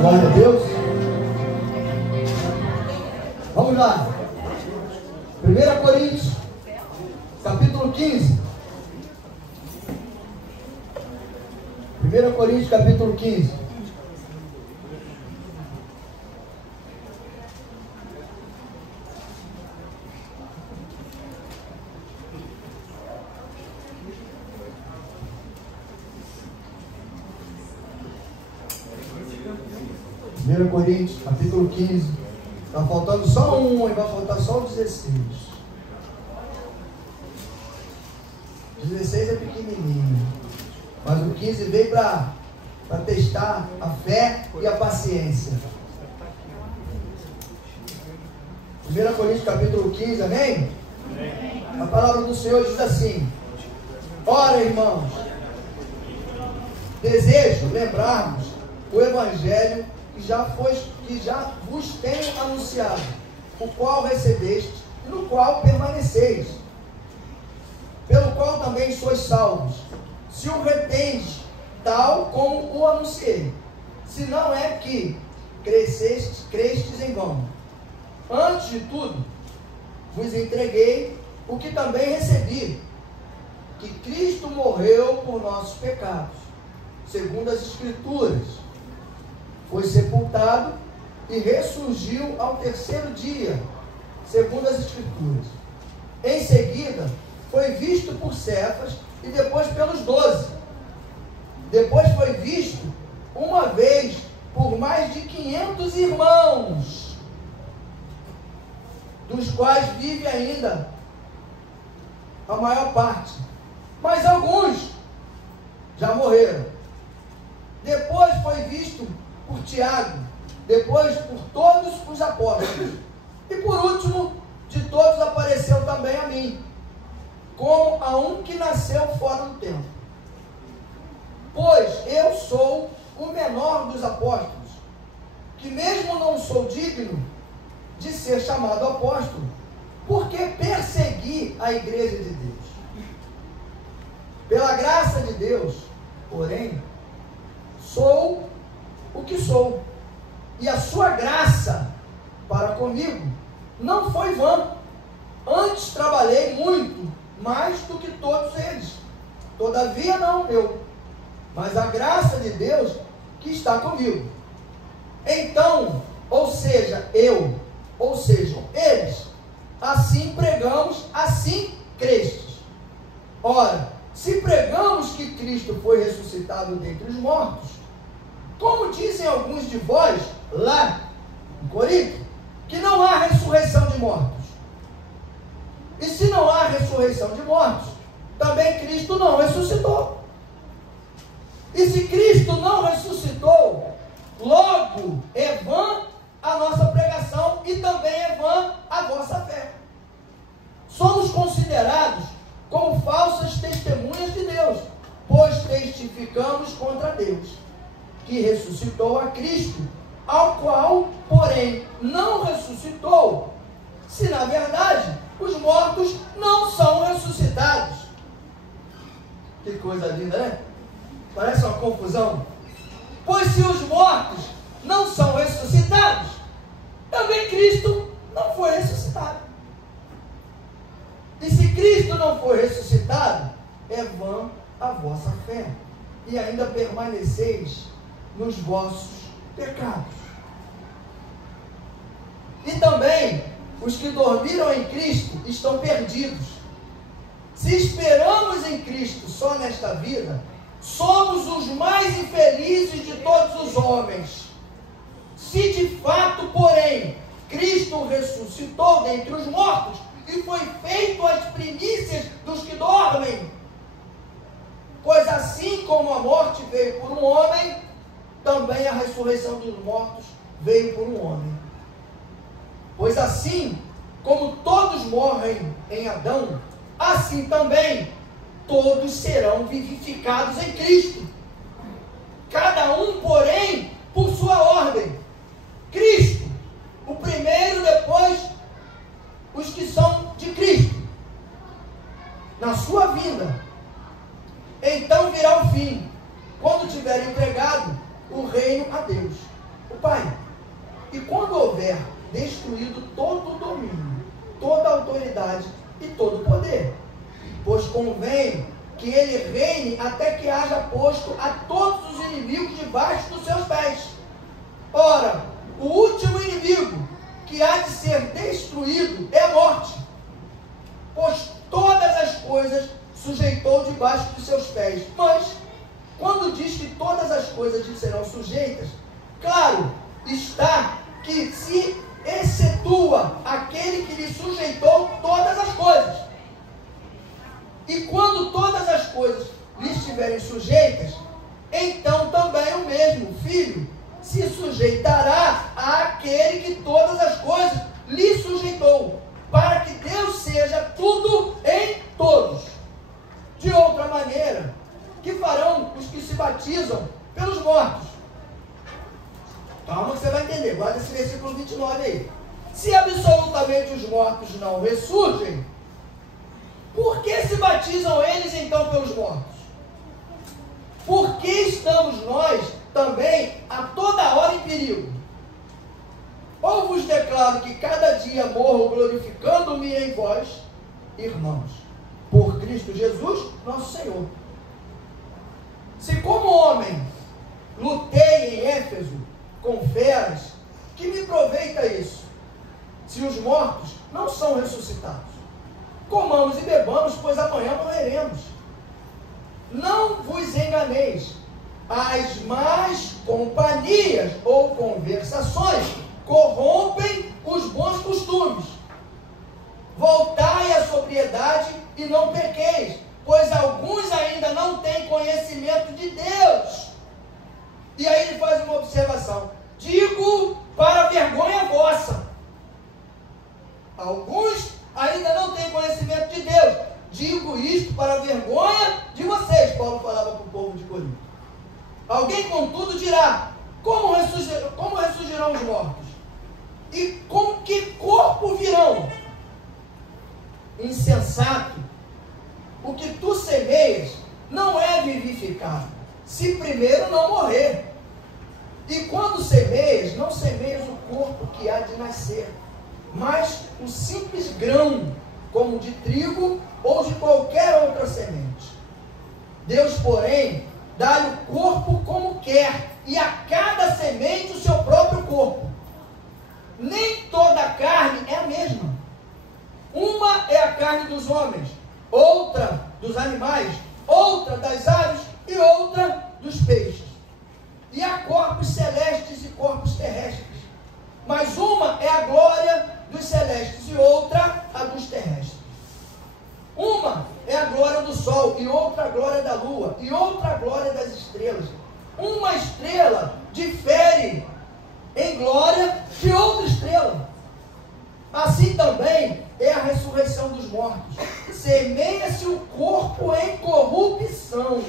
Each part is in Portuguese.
Glória a Deus. Vamos lá. 1 Coríntios, capítulo 15. 1 Coríntios, capítulo 15. Coríntios, capítulo 15. Está faltando só um e vai faltar só o 16. 16 é pequenininho, mas o 15 veio para testar a fé e a paciência. 1 Coríntios, capítulo 15, amém? A palavra do Senhor diz assim: ora, irmãos, desejo lembrarmos o evangelho que já vos tenho anunciado, o qual recebeste e no qual permaneceis, pelo qual também sois salvos, se o retendes tal como o anunciei, se não é que crestes em vão. Antes de tudo, vos entreguei o que também recebi, que Cristo morreu por nossos pecados, segundo as Escrituras, foi sepultado e ressurgiu ao terceiro dia, segundo as Escrituras. Em seguida, foi visto por Cefas e depois pelos 12. Depois foi visto uma vez por mais de 500 irmãos, dos quais vive ainda a maior parte, mas alguns já morreram. Depois foi visto por Tiago, depois por todos os apóstolos, e por último de todos apareceu também a mim, como a um que nasceu fora do tempo. Pois eu sou o menor dos apóstolos, que mesmo não sou digno de ser chamado apóstolo, porque persegui a igreja de Deus. Pela graça de Deus, porém, sou o que sou, e a sua graça para comigo não foi vã. Antes trabalhei muito, mais do que todos eles. Todavia não eu, mas a graça de Deus que está comigo. Então, ou seja, eu, ou sejam eles, assim pregamos, assim crestes. Ora, se pregamos que Cristo foi ressuscitado dentre os mortos, como dizem alguns de vós, lá em Corinto, que não há ressurreição de mortos. E se não há ressurreição de mortos, também Cristo não ressuscitou. E se Cristo não ressuscitou, logo é vã a nossa pregação e também é vã a vossa fé. Somos considerados como falsas testemunhas de Deus, pois testificamos contra Deus, que ressuscitou a Cristo, ao qual, porém, não ressuscitou, se na verdade os mortos não são ressuscitados. Que coisa linda, né? Parece uma confusão. Pois se os mortos não são ressuscitados, também Cristo não foi ressuscitado. E se Cristo não foi ressuscitado, é vã a vossa fé, e ainda permaneceis nos vossos pecados. E também os que dormiram em Cristo estão perdidos. Se esperamos em Cristo só nesta vida, somos os mais infelizes de todos os homens. Se de fato, porém, Cristo ressuscitou dentre os mortos e foi feito as primícias dos que dormem, pois assim como a morte veio por um homem, também a ressurreição dos mortos veio por um homem. Pois assim como todos morrem em Adão, assim também todos serão vivificados em Cristo. Cada um, porém, por sua ordem. Cristo, o primeiro, depois os que são de Cristo, na sua vinda. Então virá o fim, quando tiver entregado o reino a Deus, o Pai. E quando houver destruído todo o domínio, toda a autoridade e todo o poder, pois convém que ele reine até que haja posto a todos os inimigos debaixo dos seus pés. Ora, o último inimigo que há de ser destruído é a morte, pois todas as coisas sujeitou debaixo de seus pés. Mas, quando diz que todas as coisas lhe serão sujeitas, claro está que se excetua aquele que lhe sujeitou todas as coisas. E quando todas as coisas lhe estiverem sujeitas, então também o mesmo Filho se sujeitará àquele que todas as coisas lhe sujeitou, para que Deus seja tudo em todos. De outra maneira, que farão os que se batizam pelos mortos? Calma que você vai entender, guarda esse versículo 29 aí. Se absolutamente os mortos não ressurgem, por que se batizam eles então pelos mortos? Por que estamos nós também a toda hora em perigo? Ou vos declaro que cada dia morro glorificando-me em vós, irmãos, por Cristo Jesus, nosso Senhor. Se como homem lutei em Éfeso com feras, que me aproveita isso, se os mortos não são ressuscitados? Comamos e bebamos, pois amanhã morreremos. Não vos enganeis, as más companhias ou conversações corrompem os bons costumes. Voltai à sobriedade e não pequeis, pois alguns ainda não têm conhecimento de Deus. E aí ele faz uma observação: digo para vergonha vossa. Alguns ainda não têm conhecimento de Deus. Digo isto para vergonha de vocês, Paulo falava para o povo de Corinto. Alguém, contudo, dirá: como ressurgirão os mortos? E com que corpo virão? Insensato, o que tu semeias não é vivificado, se primeiro não morrer. E quando semeias, não semeias o corpo que há de nascer, mas o simples grão, como de trigo ou de qualquer outra semente. Deus, porém, dá-lhe o corpo como quer, e a cada semente o seu próprio corpo. Nem toda a carne é a mesma. Uma é a carne dos homens, outra dos animais, outra das aves e outra dos peixes. E há corpos celestes e corpos terrestres, mas uma é a glória dos celestes e outra a dos terrestres. Uma é a glória do sol e outra a glória da lua e outra a glória das estrelas. Uma estrela difere em glória de outra estrela. Assim também é a ressurreição dos mortos. Semeia-se o corpo em corrupção,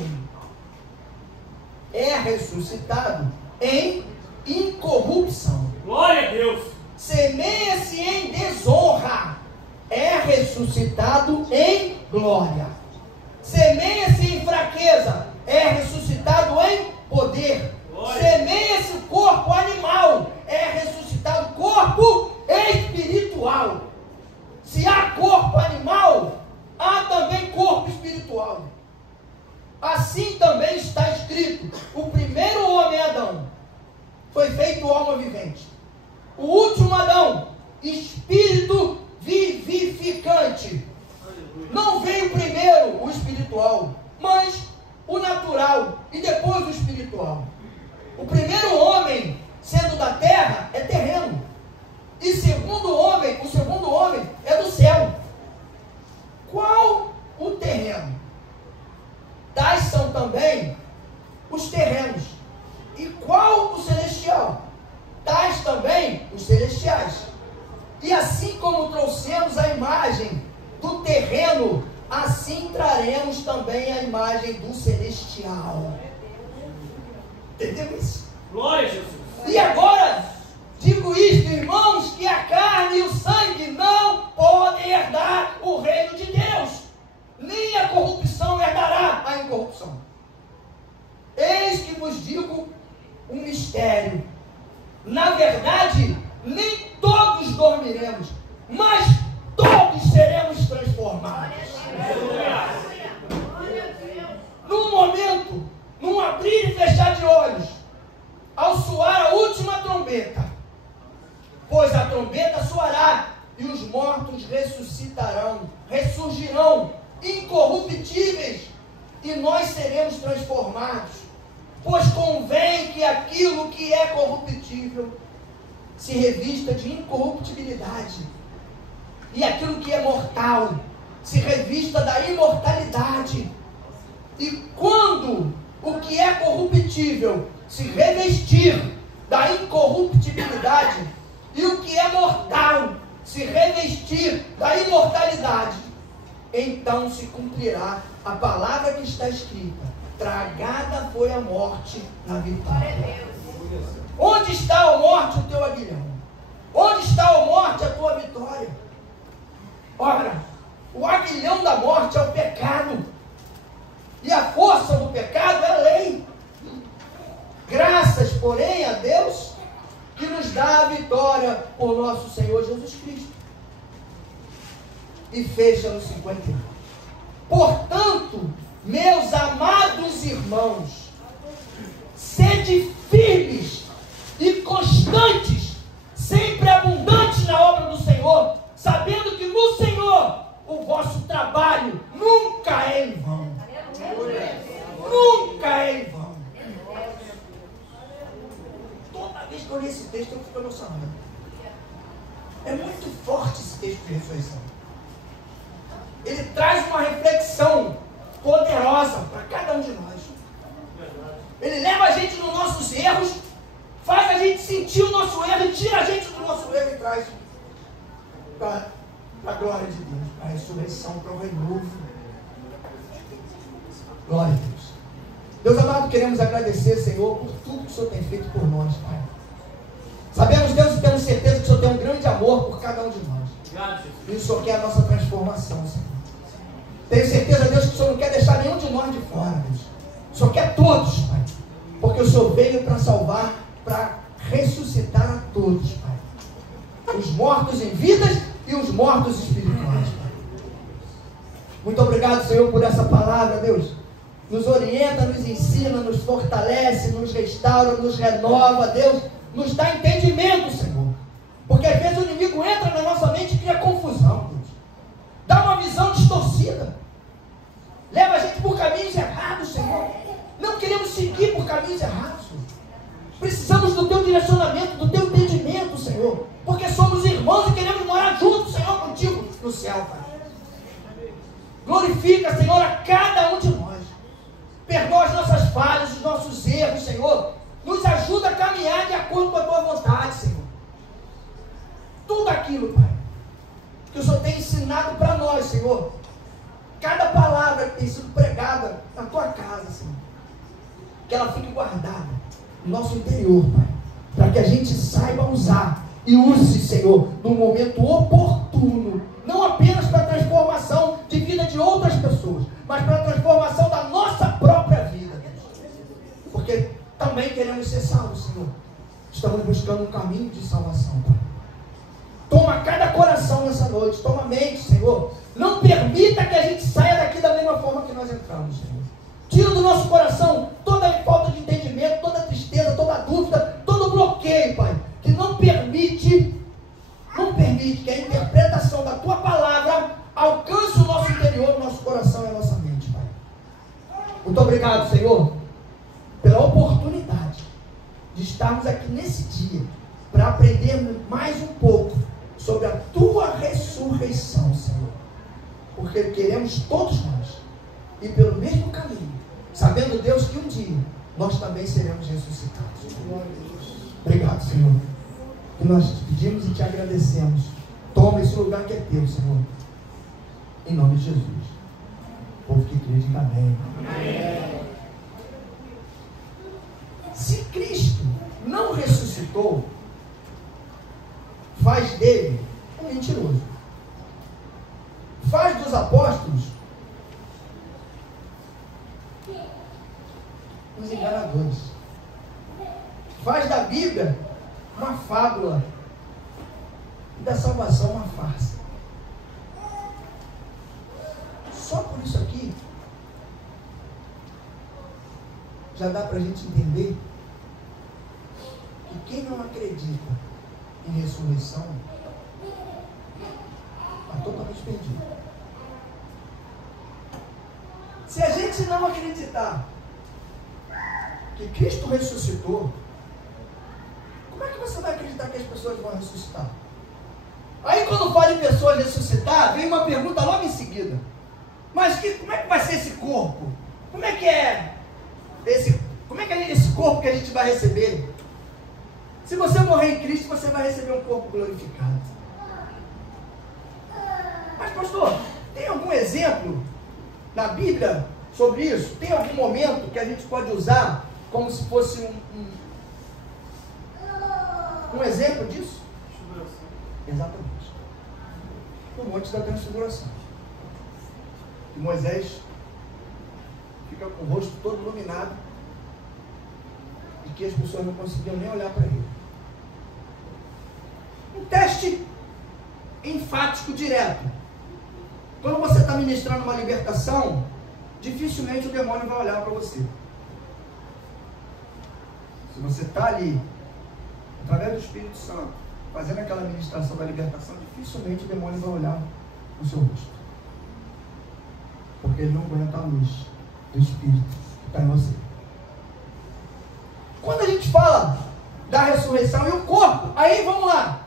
é ressuscitado em incorrupção. Glória a Deus. Semeia-se em desonra, é ressuscitado em glória. Semeia-se em fraqueza, é ressuscitado em poder. Semeia-se o corpo animal, é ressuscitado corpo espiritual. Se há corpo animal, há também corpo espiritual. Assim também está escrito: o primeiro homem, Adão, foi feito alma vivente. O último Adão, espírito vivificante. Não veio primeiro o espiritual, mas o natural e depois o espiritual. O primeiro homem, sendo da terra, é terreno. E o segundo homem é do céu. Qual o terreno? Tais são também os terrenos. E qual o celestial? Tais também os celestiais. E assim como trouxemos a imagem do terreno, assim traremos também a imagem do celestial. Entendeu isso? Glória a Jesus. E agora, digo isto, irmãos, que a carne e o sangue não podem herdar o reino de Deus, nem a corrupção herdará a incorrupção. Eis que vos digo um mistério. Na verdade, nem todos dormiremos, mas todos seremos transformados. Num momento, num abrir e fechar de olhos, ao soar a última trombeta, pois a trombeta soará e os mortos ressurgirão incorruptíveis, e nós seremos transformados. Pois convém que aquilo que é corruptível se revista de incorruptibilidade, e aquilo que é mortal se revista da imortalidade. E quando o que é corruptível se revestir da incorruptibilidade, e o que é mortal se revestir da imortalidade, então se cumprirá a palavra que está escrita: tragada foi a morte na vitória. Onde está, ó morte, o teu aguilhão? Onde está, ó morte, a tua vitória? Ora, o aguilhão da morte é o pecado, e a força do pecado é a lei. Graças, porém, a Deus que nos dá a vitória por nosso Senhor Jesus Cristo. E fecha no 51. Portanto, meus amados irmãos, sede firmes e constantes, sempre abundantes na obra do Senhor, sabendo que no Senhor o vosso trabalho nunca é em vão. Nunca é em vão. Toda vez que eu li esse texto eu fico emocionado. É muito forte esse texto de ressurreição. Ele traz uma reflexão poderosa para cada um de nós. Ele leva a gente nos nossos erros, faz a gente sentir o nosso erro e tira a gente do nosso erro e traz para a glória de Deus, para a ressurreição, para o renovo. Glória a Deus. Deus amado, queremos agradecer, Senhor, por tudo que o Senhor tem feito por nós, Pai. Sabemos, Deus, e temos certeza que o Senhor tem um grande amor por cada um de nós. E o Senhor quer a nossa transformação, Senhor. Tenho certeza, Deus, que o Senhor não quer deixar nenhum de nós de fora, Deus. O Senhor quer todos, Pai. Porque o Senhor veio para salvar, para ressuscitar a todos, Pai. Os mortos em vidas e os mortos espirituais, Pai. Muito obrigado, Senhor, por essa palavra, Deus. Nos orienta, nos ensina, nos fortalece, nos restaura, nos renova, Deus. Nos dá entendimento, Senhor. Porque às vezes o inimigo entra na nossa mente e cria confusão, Deus. Dá uma visão distorcida. Leva a gente por caminhos errados, Senhor. Não queremos seguir por caminhos errados, Senhor. Precisamos do teu direcionamento, do teu entendimento, Senhor. Porque somos irmãos e queremos morar juntos, Senhor, contigo no céu, Pai. Glorifica, Senhor, a cada um de nós. Perdoa as nossas falhas, os nossos erros, Senhor. Nos ajuda a caminhar de acordo com a tua vontade, Senhor. Tudo aquilo, Pai, que o Senhor tem ensinado para nós, Senhor. Cada palavra que tem sido pregada na tua casa, Senhor, que ela fique guardada no nosso interior, Pai, para que a gente saiba usar e use, Senhor, no momento oportuno, não apenas para a transformação de vida de outras pessoas, mas para a transformação da nossa própria vida, Deus. Porque também queremos ser salvos, Senhor. Estamos buscando um caminho de salvação, Pai. Toma cada coração nessa noite, toma a mente, Senhor. Não permita que a gente saia daqui da mesma forma que nós entramos, Senhor. Tira do nosso coração toda falta de entendimento, toda tristeza, toda dúvida, todo bloqueio, Pai, que não permite que a interpretação da tua palavra alcance o nosso interior, o nosso coração e a nossa mente, Pai. Muito obrigado, Senhor, pela oportunidade de estarmos aqui nesse dia para aprender mais um pouco sobre a tua ressurreição, Senhor. Porque queremos todos nós ir pelo mesmo caminho, sabendo, Deus, que um dia nós também seremos ressuscitados. Obrigado, Senhor. E nós te pedimos e te agradecemos. Toma esse lugar que é teu, Senhor. Em nome de Jesus. O povo que crê, diga amém. Amém. Se Cristo não ressuscitou, faz dele um mentiroso. Faz dos apóstolos os enganadores. faz da Bíblia uma fábula e da salvação uma farsa. Só por isso aqui já dá para a gente entender que quem não acredita em ressurreição está totalmente perdido. Se a gente não acreditar que Cristo ressuscitou, como é que você vai acreditar que as pessoas vão ressuscitar? Aí quando fala em pessoas ressuscitar, vem uma pergunta logo em seguida. Mas como é que vai ser esse corpo? Como é que é esse corpo que a gente vai receber? Se você morrer em Cristo, você vai receber um corpo glorificado. Mas pastor, tem algum exemplo na Bíblia sobre isso? Tem algum momento que a gente pode usar como se fosse um exemplo disso? Exatamente. O Monte da Transfiguração. E Moisés fica com o rosto todo iluminado e que as pessoas não conseguiam nem olhar para ele. Um teste enfático direto. Quando você está ministrando uma libertação, dificilmente o demônio vai olhar para você. Se você está ali, através do Espírito Santo, fazendo aquela ministração da libertação, dificilmente o demônio vai olhar no seu rosto. Porque ele não aguenta a luz do Espírito que está em você. Quando a gente fala da ressurreição e o corpo, aí vamos lá.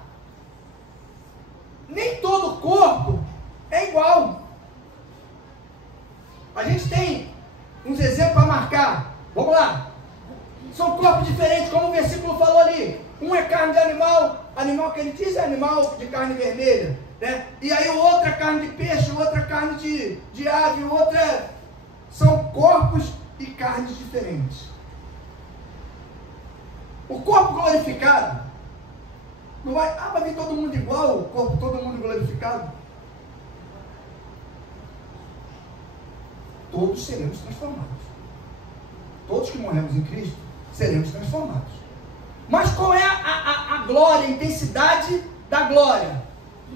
Nem todo corpo é igual. A gente tem uns exemplos para marcar. Vamos lá. São corpos diferentes, como o versículo falou ali. Um é carne de animal que ele diz é animal de carne vermelha, né? E aí o outro é carne de peixe, o outro é carne de ave, o outro é... São corpos e carnes diferentes. O corpo glorificado não vai... vai vir todo mundo igual, o corpo todo mundo glorificado. Todos seremos transformados. Todos que morremos em Cristo seremos transformados. Mas qual é a glória, a intensidade da glória,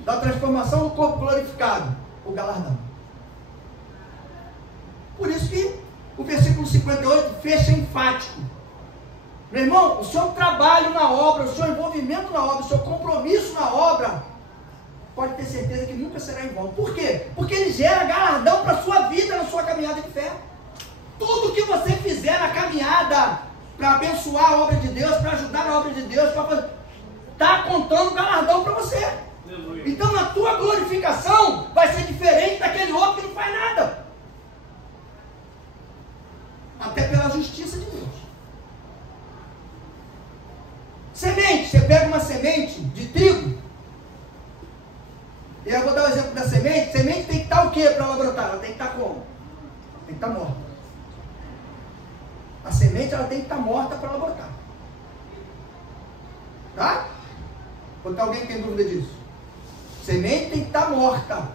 da transformação do corpo glorificado? O galardão. Por isso que o versículo 58 fecha enfático. Meu irmão, o seu trabalho na obra, o seu envolvimento na obra, o seu compromisso na obra, pode ter certeza que nunca será em vão. Por quê? Porque ele gera galardão para a sua vida, na sua caminhada de fé. Tudo que você fizer na caminhada, para abençoar a obra de Deus, para ajudar a obra de Deus, está contando galardão para você. Aleluia. Então a tua glorificação vai ser diferente daquele outro que não faz nada. Até pela justiça de Deus. Semente, você pega uma semente de trigo, e eu vou dar o exemplo da semente. Semente tem que estar o quê para ela brotar? Ela tem que estar como? Tem que estar morta. A semente ela tem que estar morta para ela brotar. Tá? Ou tem alguém que tem dúvida disso? Semente tem que estar morta.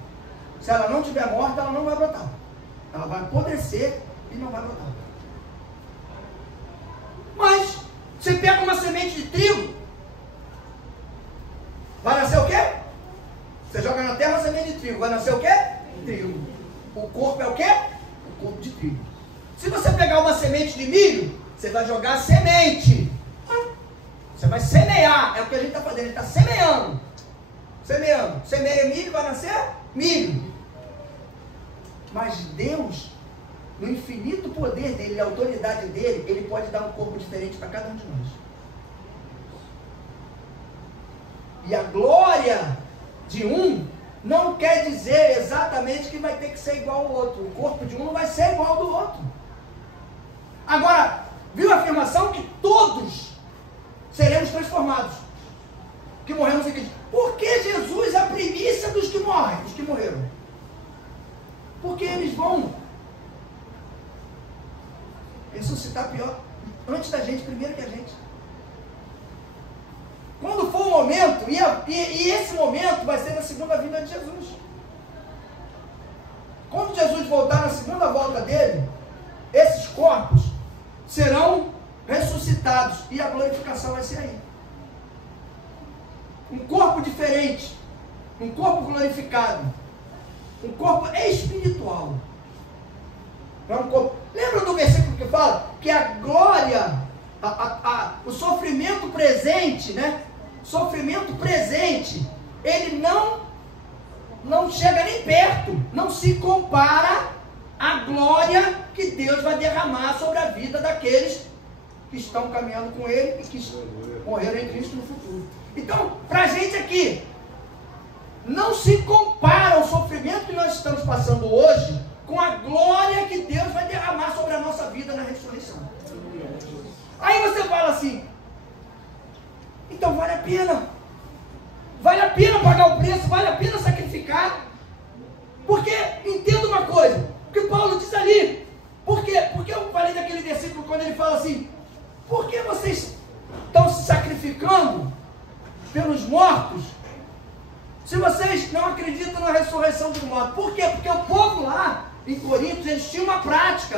Se ela não estiver morta, ela não vai brotar. Ela vai apodrecer e não vai brotar. Mas, você pega uma semente de trigo, vai nascer o quê? Você joga na terra uma semente de trigo, vai nascer o quê? Trigo. O corpo é o quê? O corpo de trigo. Se você pegar uma semente de milho, você vai jogar semente. Você vai semear. É o que a gente está fazendo. A gente está semeando. Semeando. Semeia milho, vai nascer milho. Mas Deus, no infinito poder dele, a autoridade dele, ele pode dar um corpo diferente para cada um de nós. E a glória de um não quer dizer exatamente que vai ter que ser igual ao outro. O corpo de um não vai ser igual ao do outro. Agora, viu a afirmação que todos seremos transformados, que morremos em Cristo. Por que Jesus é a primícia dos que morrem, dos que morreram? Porque eles vão ressuscitar pior, antes da gente, primeiro que a gente. Quando for o momento, e esse momento vai ser na segunda vinda de Jesus. Quando Jesus voltar na segunda volta dele, esses corpos serão ressuscitados e a glorificação vai ser aí. Um corpo diferente, um corpo glorificado, um corpo espiritual. É um corpo. Lembra do versículo que fala que a glória, o sofrimento presente, né? Sofrimento presente, ele não chega nem perto, não se compara à glória que Deus vai derramar sobre a vida daqueles que estão caminhando com Ele e que morreram em Cristo no futuro. Então, para a gente aqui, não se compara o sofrimento que nós estamos passando hoje com a glória que Deus vai derramar sobre a nossa vida na ressurreição. Aí você fala assim, então vale a pena. Vale a pena pagar o preço, vale a pena sacrificar. Porque, entenda uma coisa, o que Paulo diz ali. Por quê? Porque eu falei daquele versículo quando ele fala assim, por que vocês estão se sacrificando pelos mortos, se vocês não acreditam na ressurreição dos mortos? Por quê? Porque o povo lá em Corinto, eles tinham uma prática,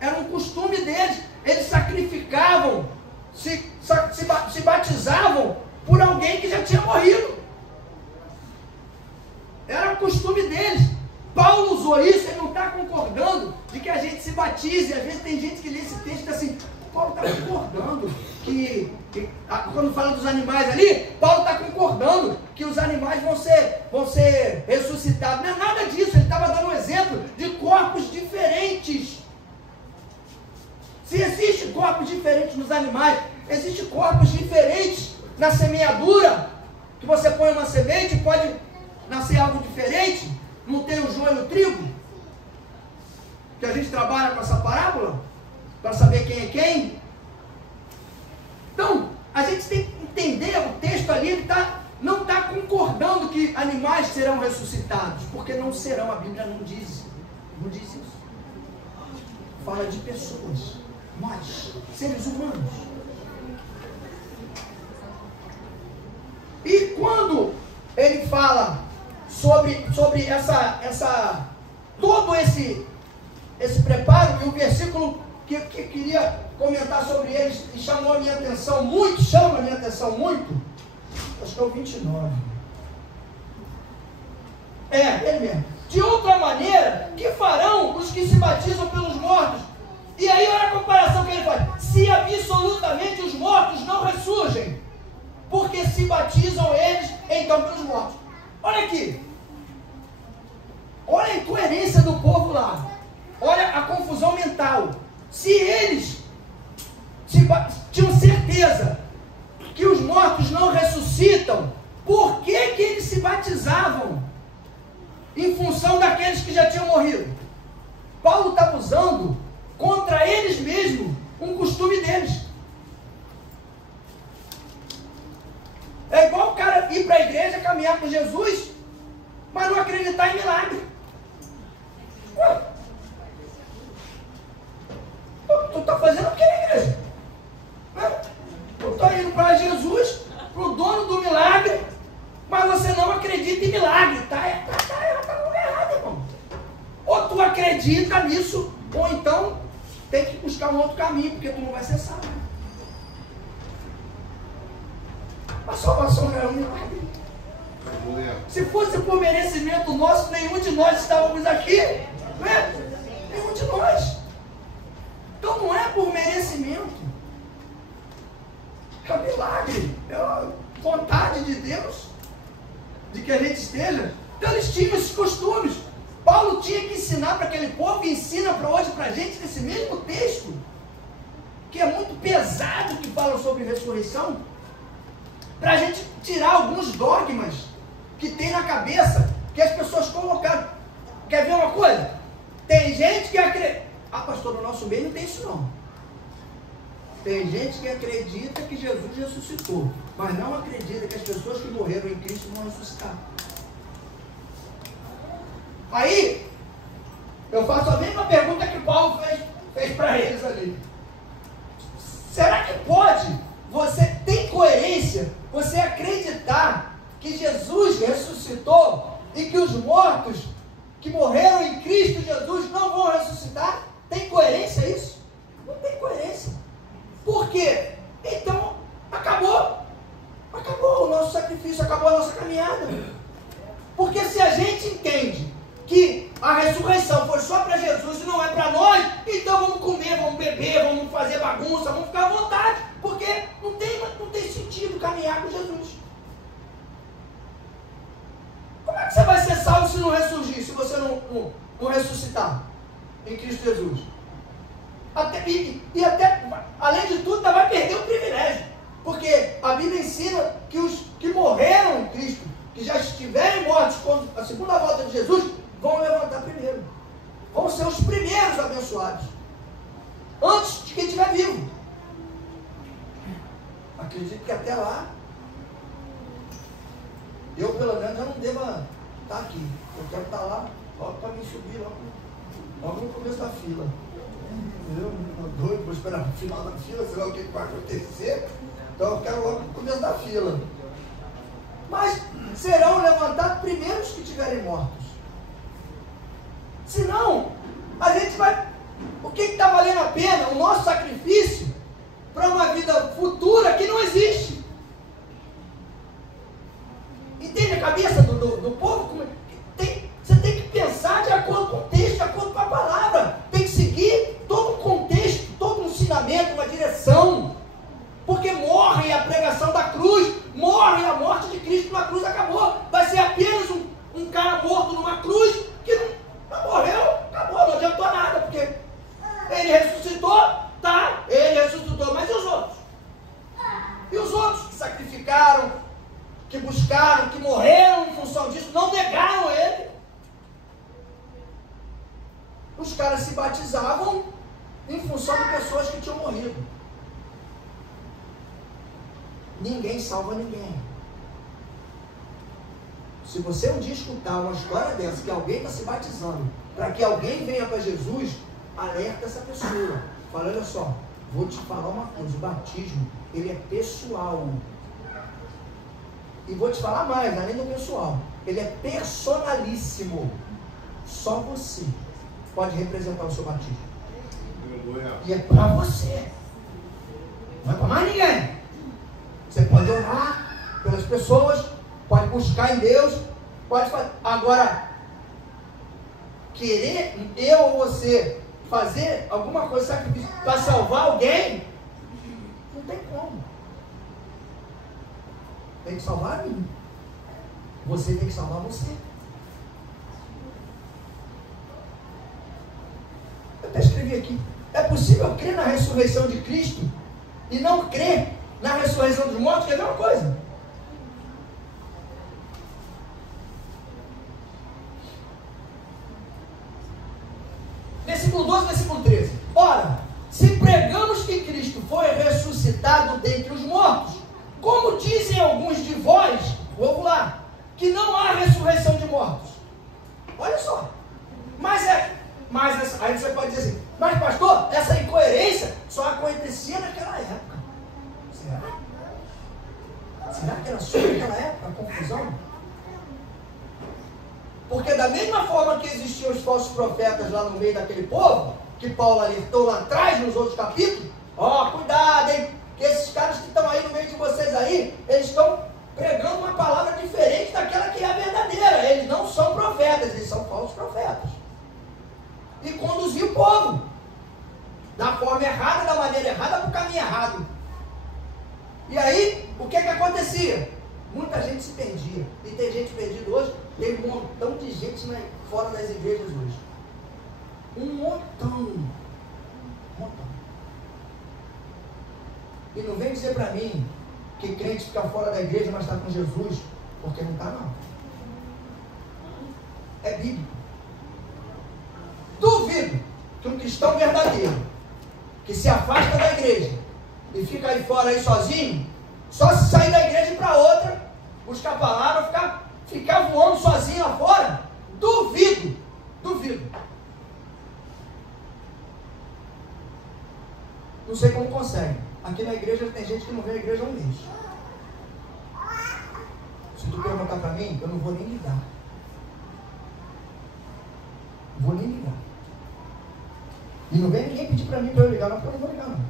era um costume deles, eles sacrificavam, se batizavam por alguém que já tinha morrido. Era o costume deles. Paulo usou isso, ele não está concordando de que a gente se batize. Às vezes tem gente que lê esse texto e diz assim, Paulo está concordando quando fala dos animais ali, Paulo está concordando que os animais vão ser ressuscitados. Não é nada disso, ele estava dando um exemplo de corpos diferentes. Se existe corpos diferentes nos animais, existem corpos diferentes na semeadura, que você põe uma semente e pode nascer algo diferente. Não tem o joio e o trigo, que a gente trabalha com essa parábola, para saber quem é quem. Então, a gente tem que entender o texto ali, ele não está concordando que animais serão ressuscitados, porque não serão, a Bíblia não diz isso. Fala de pessoas, nós, seres humanos. E quando ele fala sobre todo esse preparo, e o versículo que queria comentar sobre eles e chama a minha atenção muito, acho que é o 29. Ele mesmo. De outra maneira, que farão os que se batizam pelos mortos? E aí olha a comparação que ele faz. Se absolutamente os mortos não ressurgem, porque se batizam eles então pelos mortos. Olha aqui. Olha a incoerência do povo lá. Olha a confusão mental. Se eles tinham certeza que os mortos não ressuscitam, por que eles se batizavam? Em função daqueles que já tinham morrido. Paulo estava usando contra eles mesmos um costume deles. É igual o cara ir para a igreja, caminhar com Jesus, mas não acreditar em milagre. Ué, tu está fazendo o que na igreja? Tu está indo para Jesus, para o dono do milagre, mas você não acredita em milagre. Está no lugar errado, irmão. Ou tu acredita nisso, ou então tem que buscar um outro caminho, porque tu não vai ser salvo. A salvação não é um milagre. Se fosse por merecimento nosso, nenhum de nós estávamos aqui. Não é? Nenhum de nós. Então não é por merecimento. É um milagre. É a vontade de Deus de que a gente esteja. Então eles tinham esses costumes. Paulo tinha que ensinar para aquele povo e ensina para hoje para a gente nesse mesmo texto, que é muito pesado, que fala sobre ressurreição, para a gente tirar alguns dogmas que tem na cabeça, que as pessoas colocaram. Quer ver uma coisa? Tem gente que acredita. Pastor, no nosso meio não tem isso não. Tem gente que acredita que Jesus ressuscitou, mas não acredita que as pessoas que morreram em Cristo vão ressuscitar. Aí, eu faço a mesma pergunta que Paulo fez para eles ali. Será que tem coerência você acreditar que Jesus ressuscitou e que os mortos que morreram em Cristo Jesus não vão ressuscitar? Tem coerência isso? Não tem coerência. Por quê? Então sacrifício, acabou a nossa caminhada. Porque se a gente entende que a ressurreição foi só para Jesus e não é para nós, então vamos comer, vamos beber, vamos fazer bagunça, vamos ficar à vontade, porque não tem sentido caminhar com Jesus. Como é que você vai ser salvo se não ressurgir, se você não ressuscitar em Cristo Jesus? Até, além de tudo, ainda vai perder o privilégio, porque a Bíblia ensina que os que morreram em Cristo, que já estiverem mortos quando a segunda volta de Jesus, vão levantar primeiro, vão ser os primeiros abençoados, antes de quem estiver vivo. Acredito que até lá, eu pelo menos já não deva estar aqui. Eu quero estar lá, logo para mim subir, logo no começo da fila. Eu não doido, vou esperar no final da fila, sei lá o que vai acontecer. Então eu quero logo no começo da fila. Mas serão levantados primeiro os que estiverem mortos. Senão, a gente vai... O que está valendo a pena? O nosso sacrifício para uma vida futura que não existe. Entende a cabeça do povo? Você tem que pensar de acordo com o texto, de acordo com a palavra. Tem que seguir todo um contexto, todo um ensinamento, uma direção. Porque morre a pregação da cruz, morre a morte de Cristo na cruz, acabou. Vai ser apenas um cara morto numa cruz que não morreu, acabou, não adiantou nada, porque ele ressuscitou, tá, ele ressuscitou, mas e os outros? E os outros que sacrificaram, que buscaram, que morreram em função disso, não negaram ele. Os caras se batizavam em função de pessoas que tinham morrido. Ninguém salva ninguém. Se você um dia escutar uma história dessa, que alguém está se batizando, para que alguém venha para Jesus, alerta essa pessoa. Fala, olha só, vou te falar uma coisa, o batismo, ele é pessoal. E vou te falar mais, além do pessoal, ele é personalíssimo. Só você pode representar o seu batismo. E é para você. Não é para mais ninguém. Você pode orar pelas pessoas, pode buscar em Deus, pode fazer. Agora, querer eu ou você fazer alguma coisa, sacrifício para salvar alguém, não tem como. Tem que salvar a mim. Você tem que salvar você. Eu até escrevi aqui. É possível crer na ressurreição de Cristo e não crer na ressurreição dos mortos, que é a mesma coisa. Versículo 12, versículo 13. Ora, se pregamos que Cristo foi ressuscitado dentre os mortos, como dizem alguns de vós, vamos lá, que não há ressurreição de mortos. Olha só. Mas aí você pode dizer assim, mas pastor, essa incoerência só acontecia naquela época. Será que era só naquela época a confusão? Porque da mesma forma que existiam os falsos profetas lá no meio daquele povo, que Paulo alertou lá atrás nos outros capítulos, cuidado, hein? Que esses caras que estão aí no meio de vocês aí, eles estão pregando uma palavra diferente daquela que é a verdadeira. Eles não são profetas, eles são falsos profetas. E conduzir o povo da forma errada, da maneira errada, para o caminho errado. E aí, o que acontecia? Muita gente se perdia. E tem gente perdida hoje, tem um montão de gente fora das igrejas hoje. Um montão. E não vem dizer para mim que crente fica fora da igreja, mas está com Jesus, porque não está, não. É bíblico. Duvido que um cristão verdadeiro, que se afasta da igreja e fica aí fora aí sozinho, só se sair da igreja e para outra, buscar a palavra, ficar voando sozinho lá fora, duvido. Não sei como consegue. Aqui na igreja tem gente que não vê a igreja há um mês. Se tu perguntar para mim, eu não vou nem ligar. Não vou nem ligar. E não vem ninguém pedir para mim para eu ligar, não, porque eu não vou ligar, não.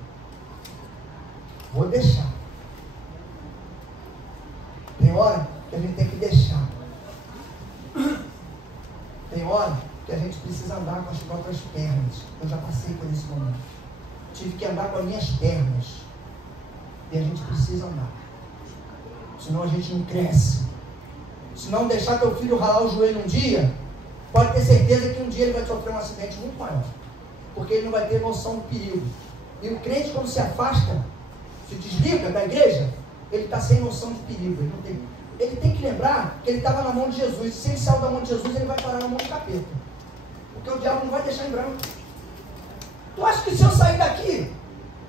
Vou deixar. Tem hora com as próprias pernas. Eu já passei por esse momento. Tive que andar com as minhas pernas. E a gente precisa andar. Senão a gente não cresce. Se não deixar teu filho ralar o joelho um dia, pode ter certeza que um dia ele vai sofrer um acidente muito maior. Porque ele não vai ter noção do perigo. E o crente, quando se afasta, se desliga da igreja, ele está sem noção de perigo. Ele tem que lembrar que ele estava na mão de Jesus. E se ele saiu da mão de Jesus, ele vai parar na mão do capeta. Porque o diabo não vai deixar em branco. Tu acha que se eu sair daqui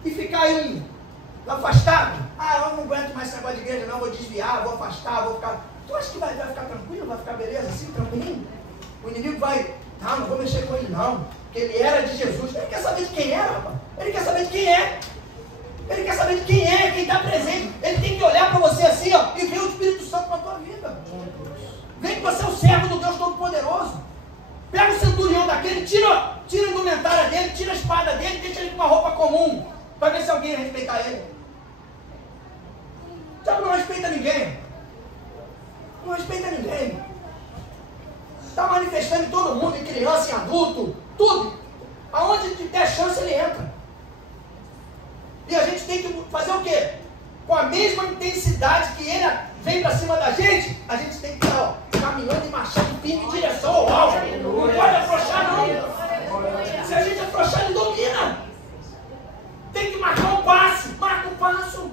e ficar aí afastado, eu não aguento mais esse negócio de igreja não, vou desviar, vou afastar, vou ficar... Tu acha que vai ficar tranquilo, vai ficar beleza assim, tranquilinho? O inimigo vai, não vou mexer com ele não, porque ele era de Jesus. Ele quer saber de quem era, rapaz. Ele quer saber de quem é. Ele quer saber de quem é, quem está presente. Ele tem que olhar para você assim, ó, e ver o Espírito Santo na tua vida. Vem que você é o servo do Deus Todo-Poderoso. Pega o centurião daquele, tira a indumentária dele, tira a espada dele, deixa ele com uma roupa comum, para ver se alguém ia respeitar ele. O diabo não respeita ninguém. Não respeita ninguém. Está manifestando em todo mundo, em criança, em adulto, tudo. Aonde der chance ele entra. E a gente tem que fazer o quê? Com a mesma intensidade que ele vem para cima da gente, a gente tem que estar caminhando e marchando firme em direção ao alvo. Não pode afrouxar não. Se a gente afrouxar, ele domina. Tem que marcar um passo. Marca um passo.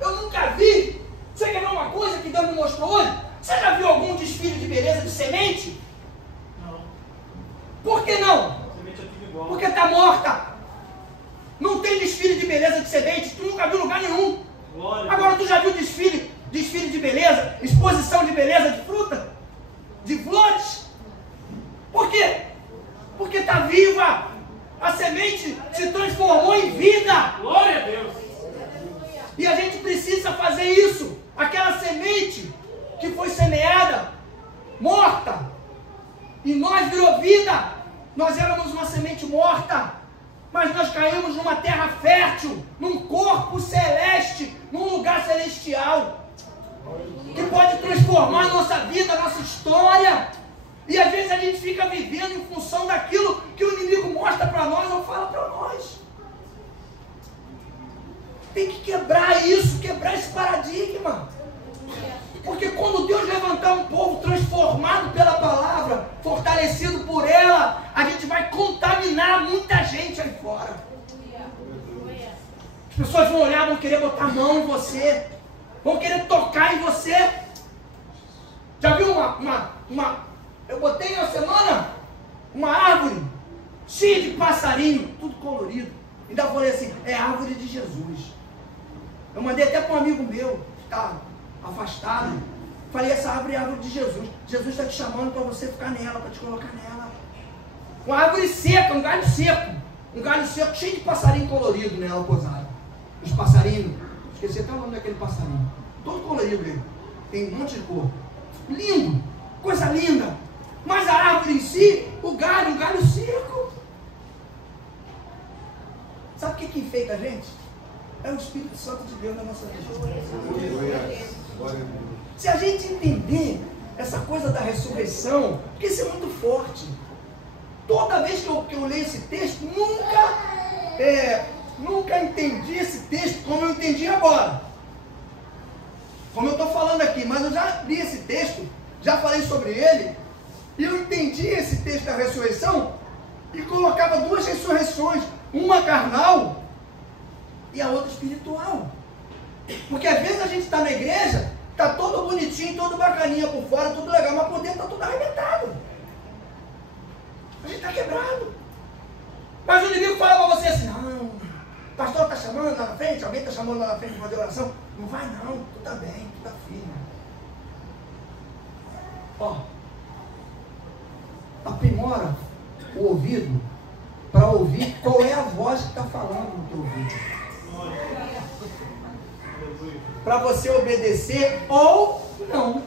Eu nunca vi. Você quer ver uma coisa que Deus me mostrou hoje? Você já viu algum desfile de beleza de semente? Não. Por que não? Semente é tudo igual. Porque está morta. Não tem desfile de beleza de semente. Tu nunca viu em lugar nenhum. Glória. Agora tu já viu desfile de beleza, exposição de beleza de fruta? De flores? Por quê? Porque está viva. A semente se transformou em vida. Glória a Deus. E a gente precisa fazer isso. Aquela semente que foi semeada, morta, e nós virou vida. Nós éramos uma semente morta, mas nós caímos numa terra fértil, num corpo celeste, num lugar celestial, que pode transformar a nossa vida, a nossa história. E às vezes a gente fica vivendo em função daquilo que o inimigo mostra para nós ou fala para nós. Tem que quebrar isso, quebrar esse paradigma. Porque quando Deus levantar um povo transformado pela palavra, fortalecido por ela, a gente vai contaminar muita gente aí fora. As pessoas vão olhar, vão querer botar a mão em você, vão querer tocar em você. Já viu eu botei na semana uma árvore cheia de passarinho, tudo colorido. Ainda falei assim, é a árvore de Jesus. Eu mandei até para um amigo meu, que está afastado. Falei, essa árvore é a árvore de Jesus. Jesus está te chamando para você ficar nela, para te colocar nela. Uma árvore seca, um galho seco. Um galho seco cheio de passarinho colorido nela posado. Os passarinhos, esqueci até o nome daquele passarinho. Todo colorido ele. Tem um monte de cor. Lindo, coisa linda. Mas a árvore em si, um galho seco. Sabe o que enfeita a gente? É o Espírito Santo de Deus na nossa vida. Se a gente entender essa coisa da ressurreição, porque isso é muito forte. Toda vez que eu leio esse texto, nunca entendi esse texto como eu entendi agora. Como eu estou falando aqui, mas eu já li esse texto, já falei sobre ele, e eu entendi esse texto da ressurreição e colocava duas ressurreições, uma carnal e a outra espiritual. Porque às vezes a gente está na igreja, está todo bonitinho, todo bacaninha por fora, tudo legal, mas por dentro está tudo arrebentado. A gente está quebrado. Mas o inimigo fala para você assim, não, o pastor está chamando lá na frente, alguém está chamando lá na frente para fazer oração. Não vai não, tu está bem, tu está firme. Ó, aprimora o ouvido para ouvir qual é a voz que está falando no teu ouvido. Para você obedecer ou não.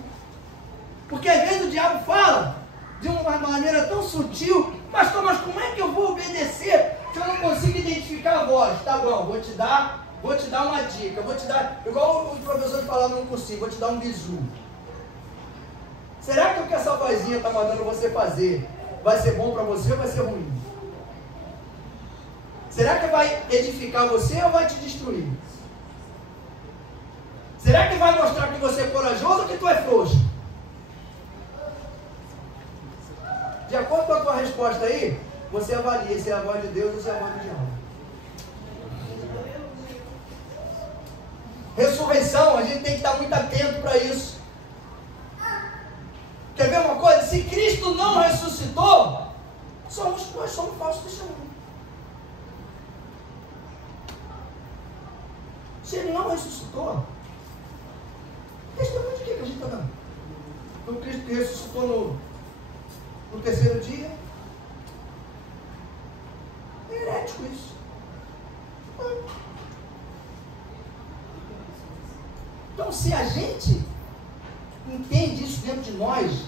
Porque às vezes o diabo fala de uma maneira tão sutil, pastor, mas como é que eu vou obedecer se eu não consigo identificar a voz? Tá bom, vou te dar uma dica, vou te dar, igual o professor falava no cursinho, vou te dar um bizu. Será que o que essa vozinha está mandando você fazer vai ser bom para você ou vai ser ruim? Será que vai edificar você ou vai te destruir? Será que vai mostrar que você é corajoso ou que tu é frouxo? De acordo com a tua resposta aí, você avalia se é a voz de Deus ou se é a voz do diabo. Ressurreição, a gente tem que estar muito atento para isso. Quer ver uma coisa? Se Cristo não ressuscitou, nós somos falsos testemunhos. Se Ele não ressuscitou, testemunho de que a gente está dando? Então Cristo que ressuscitou no terceiro dia. É herético isso. Então, se a gente entende isso dentro de nós,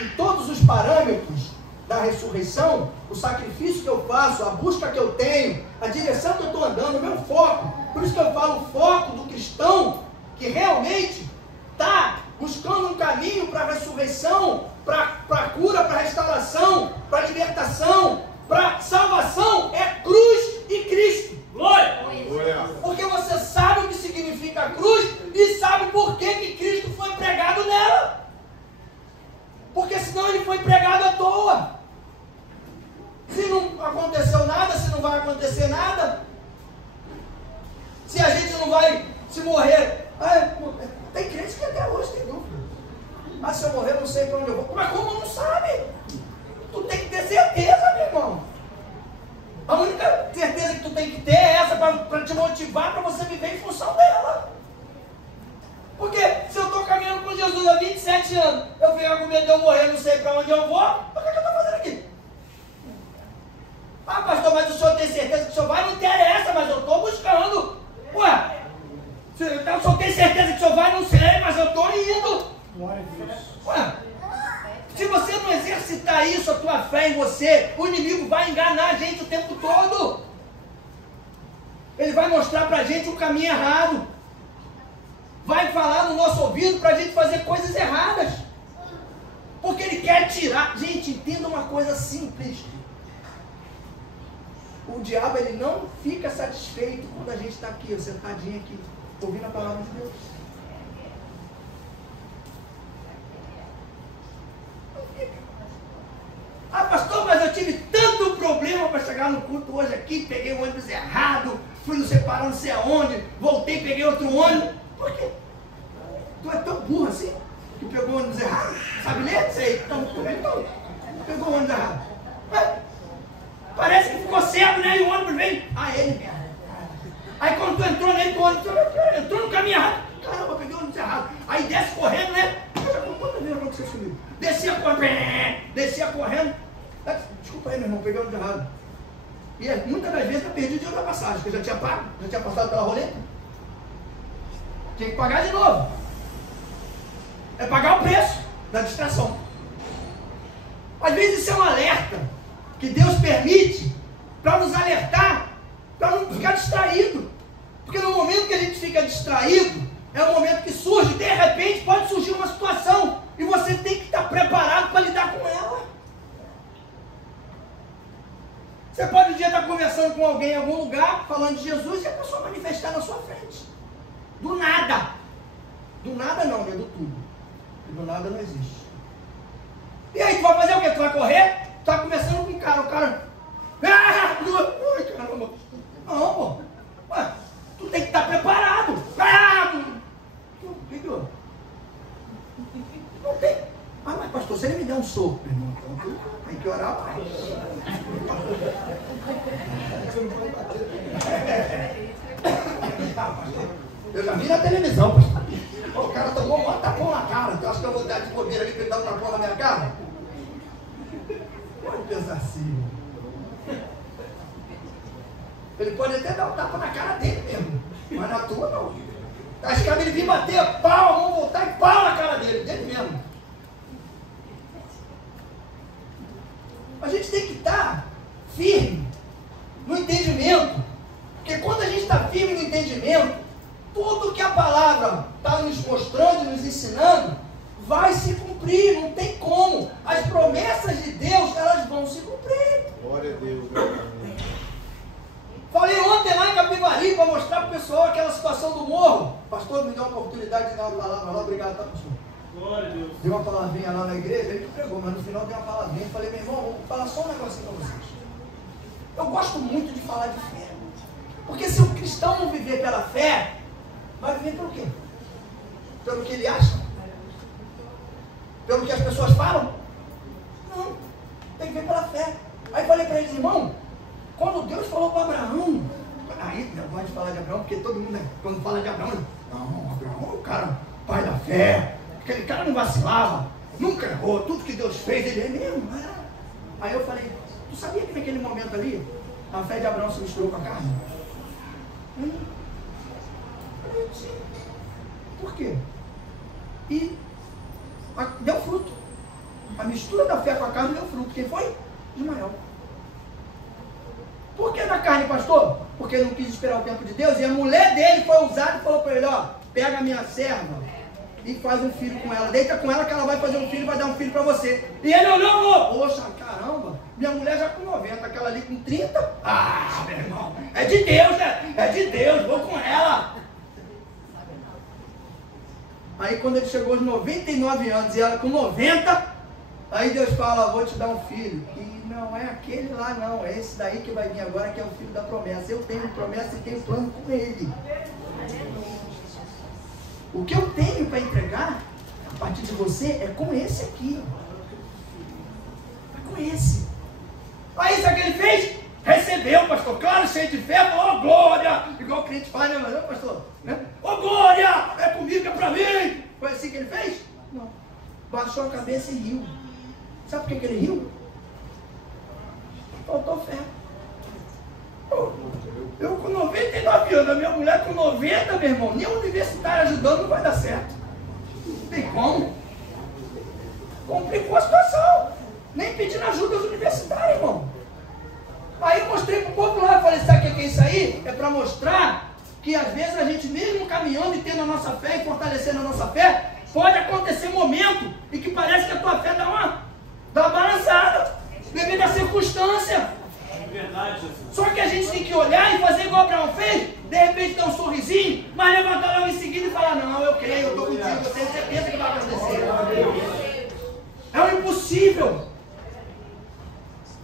e todos os parâmetros da ressurreição, o sacrifício que eu faço, a busca que eu tenho, a direção que eu estou andando, o meu foco, por isso que eu falo o foco do cristão, que realmente está buscando um caminho para a ressurreição, para a cura, para a restauração, para a libertação, para a salvação, é cruz e Cristo. Glória! Porque você sabe o que significa a cruz e sabe por que Cristo foi pregado nela. Porque senão ele foi pregado à toa. Se não aconteceu nada, se não vai acontecer nada, se a gente não vai se morrer. Tem crente que até hoje tem dúvida. Mas se eu morrer, eu não sei para onde eu vou. Mas como não sabe? Tu tem que ter certeza, meu irmão. A única certeza que tu tem que ter é essa, para te motivar, para você viver em função dela. Porque se eu estou caminhando com Jesus há 27 anos, eu fico com medo de eu morrer, não sei para onde eu vou, o que eu estou fazendo aqui? Ah, pastor, mas o senhor tem certeza que o senhor vai? Não interessa, mas eu estou buscando. Ué, o senhor tem certeza que o senhor vai? Não sei, mas eu estou indo. Ué, se você não exercitar isso, a tua fé em você, o inimigo vai enganar a gente o tempo todo. Ele vai mostrar para a gente o caminho errado. Vai falar no nosso ouvido para a gente fazer coisas erradas. Porque ele quer tirar. Gente, entenda uma coisa simples. O diabo, ele não fica satisfeito quando a gente está aqui, sentadinho aqui, ouvindo a palavra de Deus. Ah, pastor, mas eu tive tanto problema para chegar no culto hoje aqui, peguei o ônibus errado, fui no separar não sei aonde, voltei, peguei outro ônibus. Por quê? Tu é tão burro assim, que pegou o ônibus errado? Sabe ler? Sei. Então, pegou o ônibus errado. Parece que ficou cego, né? E o ônibus veio. Ele mesmo. Aí quando tu entrou nele, o ônibus entrou no caminho errado. Caramba, peguei o ônibus errado. Aí desce correndo, né? Eu já contou a mesma coisa que você comigo. Descia correndo. Desculpa aí, meu irmão, peguei o ônibus errado. E muitas das vezes eu perdi o dinheiro da passagem, porque eu já tinha pago, já tinha passado pela roleta. Tinha que pagar de novo. É pagar o preço da distração. Às vezes isso é um alerta que Deus permite para nos alertar, para não ficar distraído. Porque no momento que a gente fica distraído, é o momento que surge, de repente pode surgir uma situação e você tem que estar preparado para lidar com ela. Você pode um dia estar conversando com alguém em algum lugar, falando de Jesus, e a pessoa manifestar na sua frente. Do nada. Do nada não, né? Do tudo. E do nada não existe. E aí, tu vai fazer o quê? Tu vai correr? Tu tá conversando com um cara, o cara... Ai, caramba. Não, pô. Ué, tu tem que estar preparado. O que que eu... Não tem. Mas pastor, se ele me der um soco, meu irmão, então tem que orar mais. Eu já vi na televisão, pastor. O cara tomou um tapão na cara. Tu acha que eu vou dar de bobeira ali pra ele dar um tapão na minha cara? Pode pensar assim. Ele pode até dar um tapa na cara dele mesmo, mas na tua não. Acho que ele vir bater pau, a mão voltar e pau na cara dele mesmo. A gente tem que estar firme no entendimento, porque quando a gente está firme no entendimento, tudo que a palavra está nos mostrando, nos ensinando, vai se cumprir. cumprir, não tem como. As promessas de Deus, elas vão se cumprir. Glória a Deus. Falei ontem lá em Capivari para mostrar para o pessoal aquela situação do morro. O pastor me deu uma oportunidade de dar uma palavra lá. Obrigado, tá, pastor? Glória a Deus. Deu uma palavrinha lá na igreja, ele que pregou, mas no final deu uma palavrinha. Falei, meu irmão, vou falar só um negocinho para vocês. Eu gosto muito de falar de fé. Porque se o cristão não viver pela fé, vai viver pelo quê? Pelo que ele acha? Pelo que as pessoas falam? Não. Tem que viver pela fé. Aí falei para eles, irmão, quando Deus falou para Abraão, aí não gosto de falar de Abraão, porque todo mundo, quando fala de Abraão, não, Abraão é o cara, pai da fé, aquele cara não vacilava, nunca errou, tudo que Deus fez, ele é mesmo. Aí eu falei, tu sabia que naquele momento ali, a fé de Abraão se misturou com a carne? Sim. Por quê? E deu fruto. A mistura da fé com a carne deu fruto. Quem foi? Ismael. Por que da carne, pastor? Porque ele não quis esperar o tempo de Deus. E a mulher dele foi usada e falou para ele, ó, pega a minha serva e faz um filho com ela. Deita com ela que ela vai fazer um filho e vai dar um filho para você. E ele olhou, poxa, caramba, minha mulher já com 90, aquela ali com 30. Ah, meu irmão, é de Deus, né? É de Deus, vou com ela. Aí quando ele chegou aos 99 anos e ela com 90, aí Deus fala, vou te dar um filho. E não é aquele lá não, é esse daí que vai vir agora, que é o filho da promessa. Eu tenho promessa e tenho plano com ele. O que eu tenho para entregar a partir de você é com esse aqui. É com esse. Aí sabe o que ele fez? Recebeu, pastor, claro, cheio de fé, falou, oh, glória! Igual o crente faz, né, mas, pastor? Ô, glória! É comigo, é para mim! Foi assim que ele fez? Não. Baixou a cabeça e riu. Sabe por que ele riu? Faltou fé. Eu com 99 anos, a minha mulher com 90, meu irmão, nem o universitário ajudando não vai dar certo. Não tem como. Complicou a situação. Nem pedindo ajuda aos universitários, irmão. Aí eu mostrei para o povo lá, falei, sabe o que é isso aí? É para mostrar que às vezes a gente mesmo caminhando e tendo a nossa fé e fortalecendo a nossa fé, pode acontecer momento em que parece que a tua fé dá uma balançada, devido à circunstância. É verdade, Jesus. Só que a gente tem que olhar e fazer igual Abraão fez, de repente dar um sorrisinho, mas levantar logo em seguida e falar, não, eu creio, eu estou contigo, eu tenho certeza que vai acontecer. É o impossível.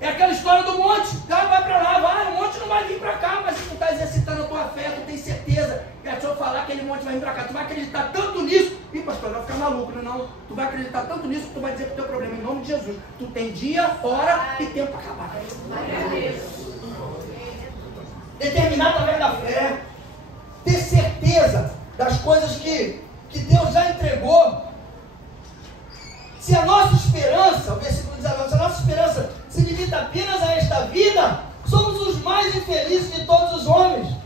É aquela história do monte, tá, vai para lá, vai, o monte não vai vir para cá, mas se tu está exercitando a tua fé, tu tem certeza, se eu falar que aquele monte vai vir para cá, tu vai acreditar tanto nisso, e pastor, vai ficar maluco, não, tu vai acreditar tanto nisso que tu vai dizer que o teu problema, em nome de Jesus, tu tem dia, hora e tempo para acabar. Determinar através da fé, ter certeza das coisas que Deus já entregou. Se a nossa esperança, o versículo 19, se a nossa esperança se limita apenas a esta vida, somos os mais infelizes de todos os homens.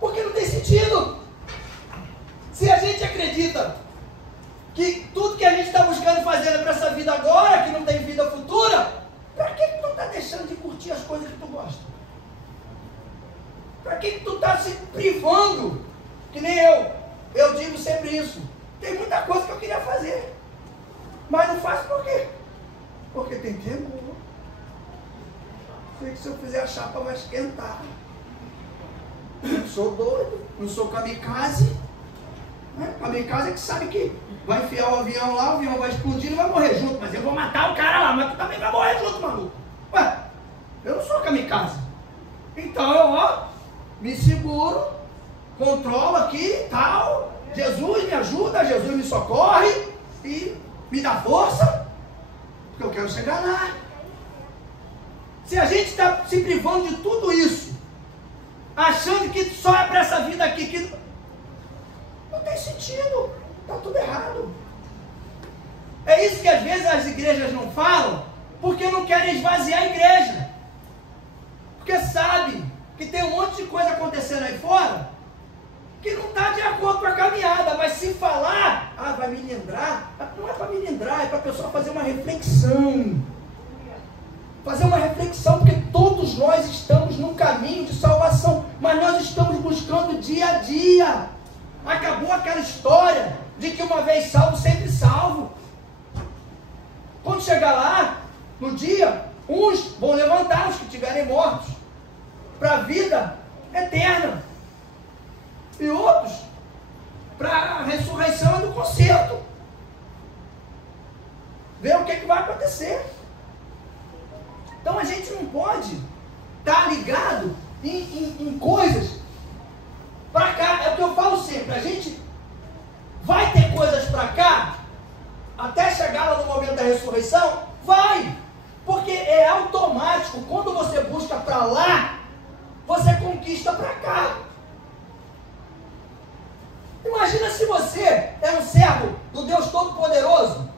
Porque não tem sentido. Se a gente acredita que tudo que a gente está buscando fazer é para essa vida agora, que não tem vida futura, para que tu está deixando de curtir as coisas que tu gosta? Para que tu está se privando? Que nem eu digo sempre isso. Tem muita coisa que eu queria fazer, mas não faço por quê? Porque tem tempo. Sei que se eu fizer a chapa vai esquentar. Não sou doido, não sou kamikaze. Kamikaze é que sabe que vai enfiar o avião lá, o avião vai explodir e vai morrer junto. Mas eu vou matar o cara lá, mas tu também vai morrer junto, maluco. Ué, eu não sou kamikaze. Então eu, me seguro, controlo aqui e tal. Jesus me ajuda, Jesus me socorre e me dá força, porque eu quero chegar lá. Se a gente está se privando de tudo isso, achando que só é para essa vida aqui, que não tem sentido, está tudo errado. É isso que às vezes as igrejas não falam, porque não querem esvaziar a igreja, porque sabe que tem um monte de coisa acontecendo aí fora, que não está de acordo com a caminhada, mas se falar, vai me lembrar, não é para me lembrar, é para a pessoa fazer uma reflexão. Fazer uma reflexão, porque todos nós estamos num caminho de salvação, mas nós estamos buscando dia a dia Acabou aquela história de que uma vez salvo, sempre salvo. Quando chegar lá, no dia, uns vão levantar, os que estiverem mortos, para a vida eterna. E outros, para a ressurreição do concerto. Ver o que vai acontecer. Então a gente não pode estar ligado em coisas para cá. É o que eu falo sempre. A gente vai ter coisas para cá até chegar lá no momento da ressurreição? Vai! Porque é automático. Quando você busca para lá, você conquista para cá. Imagina se você é um servo do Deus Todo-Poderoso,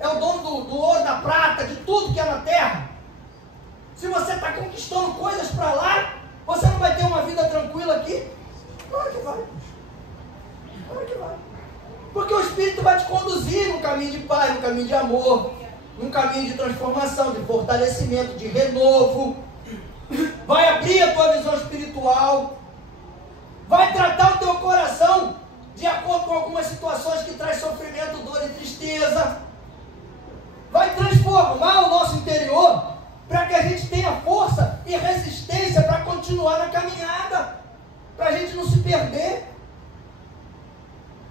é o dono do ouro, da prata, de tudo que é na terra. Se você está conquistando coisas para lá, você não vai ter uma vida tranquila aqui? Claro que vai. Claro que vai. Porque o Espírito vai te conduzir num caminho de paz, num caminho de amor, num caminho de transformação, de fortalecimento, de renovo. Vai abrir a tua visão espiritual. Vai tratar o teu coração de acordo com algumas situações que traz sofrimento, dor e tristeza. Vai transformar o nosso interior para que a gente tenha força e resistência para continuar na caminhada, para a gente não se perder.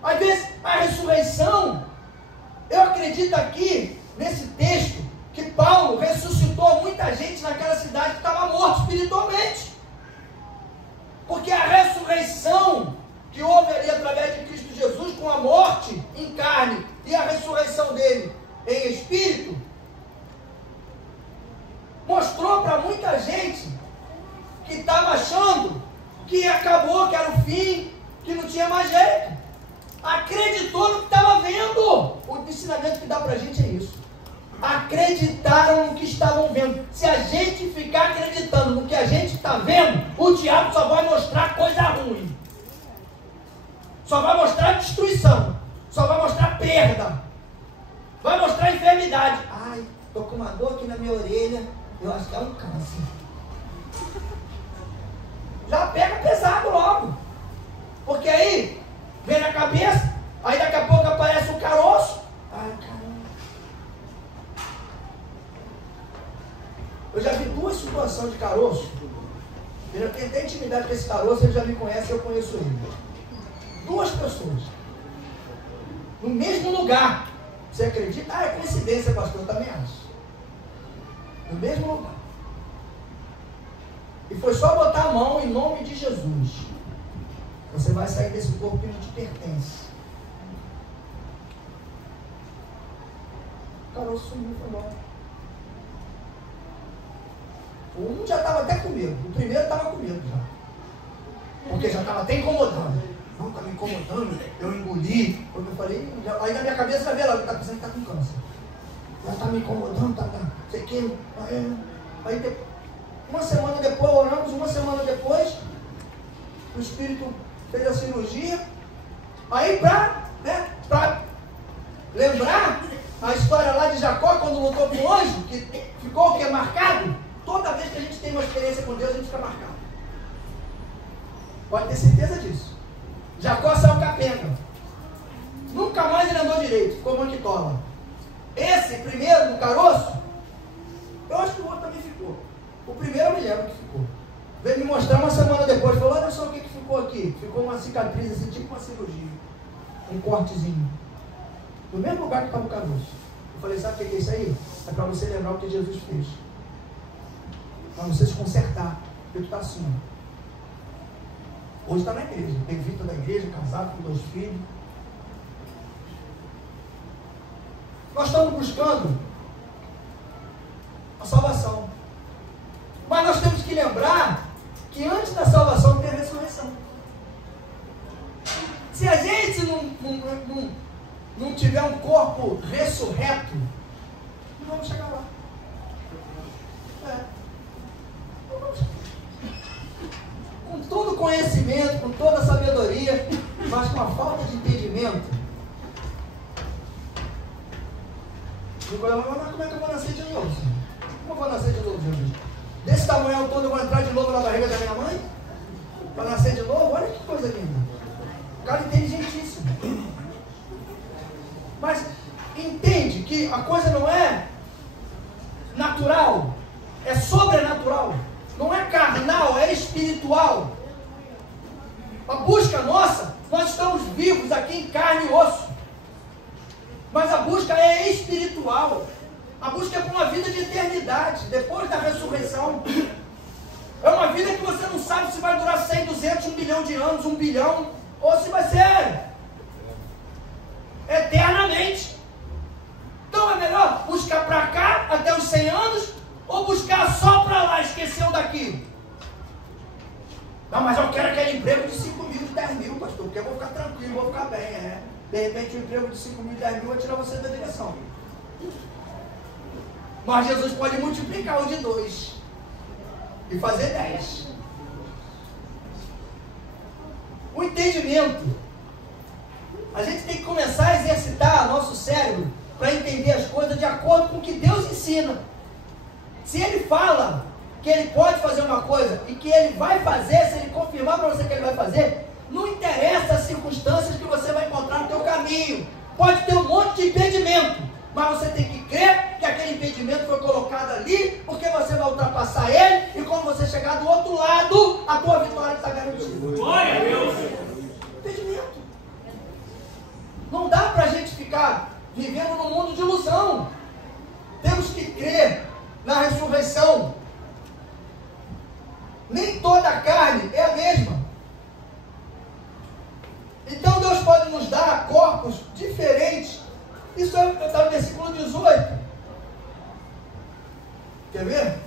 Às vezes a ressurreição, eu acredito aqui nesse texto que Paulo ressuscitou muita gente naquela cidade que estava morta espiritualmente, porque a ressurreição que houve ali através de Cristo Jesus, com a morte em carne e a ressurreição dele em espírito, mostrou para muita gente que estava achando que acabou, que era o fim, que não tinha mais jeito. Acreditou no que estava vendo. O ensinamento que dá para a gente é isso. Acreditaram no que estavam vendo. Se a gente ficar acreditando no que a gente está vendo, o diabo só vai mostrar coisa ruim. Só vai mostrar destruição. Só vai mostrar perda. Vai mostrar enfermidade. Ai, estou com uma dor aqui na minha orelha. Eu acho que é um câncer. Já pega pesado logo. Porque aí vem na cabeça, aí daqui a pouco aparece o caroço. Ai, caramba. Eu já vi duas situações de caroço. Eu já tenho até intimidade com esse caroço, ele já me conhece, eu conheço ele. Duas pessoas. No mesmo lugar. Você acredita? Ah, é coincidência, pastor, eu também acho. No mesmo lugar. E foi só botar a mão em nome de Jesus. Você vai sair desse corpo que não te pertence. O caroço sumiu, foi embora. Um já estava até com medo. O primeiro estava com medo já. Porque já estava até incomodando. Não, está me incomodando. Eu engoli. Quando eu falei, aí na minha cabeça já veio lá, está pensando que está com câncer. Já está me incomodando, tá. Sei que. Aí uma semana depois, oramos, uma semana depois, o Espírito fez a cirurgia. Aí para lembrar a história lá de Jacó, quando lutou com o anjo, que ficou o que? Marcado. Toda vez que a gente tem uma experiência com Deus, a gente fica marcado. Pode ter certeza disso. Jacó saiu capenga. Nunca mais ele andou direito, ficou manquitola. Esse primeiro do caroço, eu acho que o outro também ficou. O primeiro eu me lembro que ficou. Veio me mostrar uma semana depois, falou, olha só o que ficou aqui. Ficou uma cicatriz, assim, tipo uma cirurgia. Um cortezinho. No mesmo lugar que estava o caroço. Eu falei, sabe o que é isso aí? É para você lembrar o que Jesus fez. Para você se consertar. Porque tu está assim. Hoje está na igreja. Tem Vitor da igreja, casado com 2 filhos. Nós estamos buscando a salvação. Mas nós temos que lembrar que antes da salvação tem a ressurreição. Se a gente não tiver um corpo ressurreto, não vamos chegar lá. Não vamos chegar. Com todo conhecimento, com toda sabedoria, mas com a falta de entendimento, mas como é que eu vou nascer de novo, Senhor? Como eu vou nascer de novo, Jesus? Desse tamanho todo eu vou entrar de novo na barriga da minha mãe? Para nascer de novo? Olha que coisa linda. O cara inteligentíssimo. a coisa não é natural, é sobrenatural. Não é carnal, é espiritual. A busca nossa, nós estamos vivos aqui em carne e osso. Mas a busca é espiritual. A busca é por uma vida de eternidade, depois da ressurreição. É uma vida que você não sabe se vai durar 100, 200, 1 bilhão de anos, 1 bilhão, ou se vai ser eternamente. Então é melhor buscar para cá, até os 100 anos, ou buscar só para lá, esqueceu daqui. Não, mas eu quero aquele emprego de 5 mil, de 10 mil, pastor, porque eu vou ficar tranquilo, vou ficar bem, De repente, um emprego de 5 mil, 10 mil vai tirar você da direção. Mas Jesus pode multiplicar o de 2 e fazer 10. O entendimento. A gente tem que começar a exercitar nosso cérebro para entender as coisas de acordo com o que Deus ensina. Se Ele fala que Ele pode fazer uma coisa e que Ele vai fazer, se Ele confirmar para você que Ele vai fazer, não interessa as circunstâncias que você vai encontrar no teu caminho. Pode ter um monte de impedimento, mas você tem que crer que aquele impedimento foi colocado ali, porque você vai ultrapassar ele, e quando você chegar do outro lado, a tua vitória está garantida. Glória a Deus! Impedimento. Não dá para a gente ficar vivendo num mundo de ilusão. Temos que crer na ressurreição. Nem toda a carne é a mesma. Então Deus pode nos dar corpos diferentes. Isso está no versículo 18. Quer ver?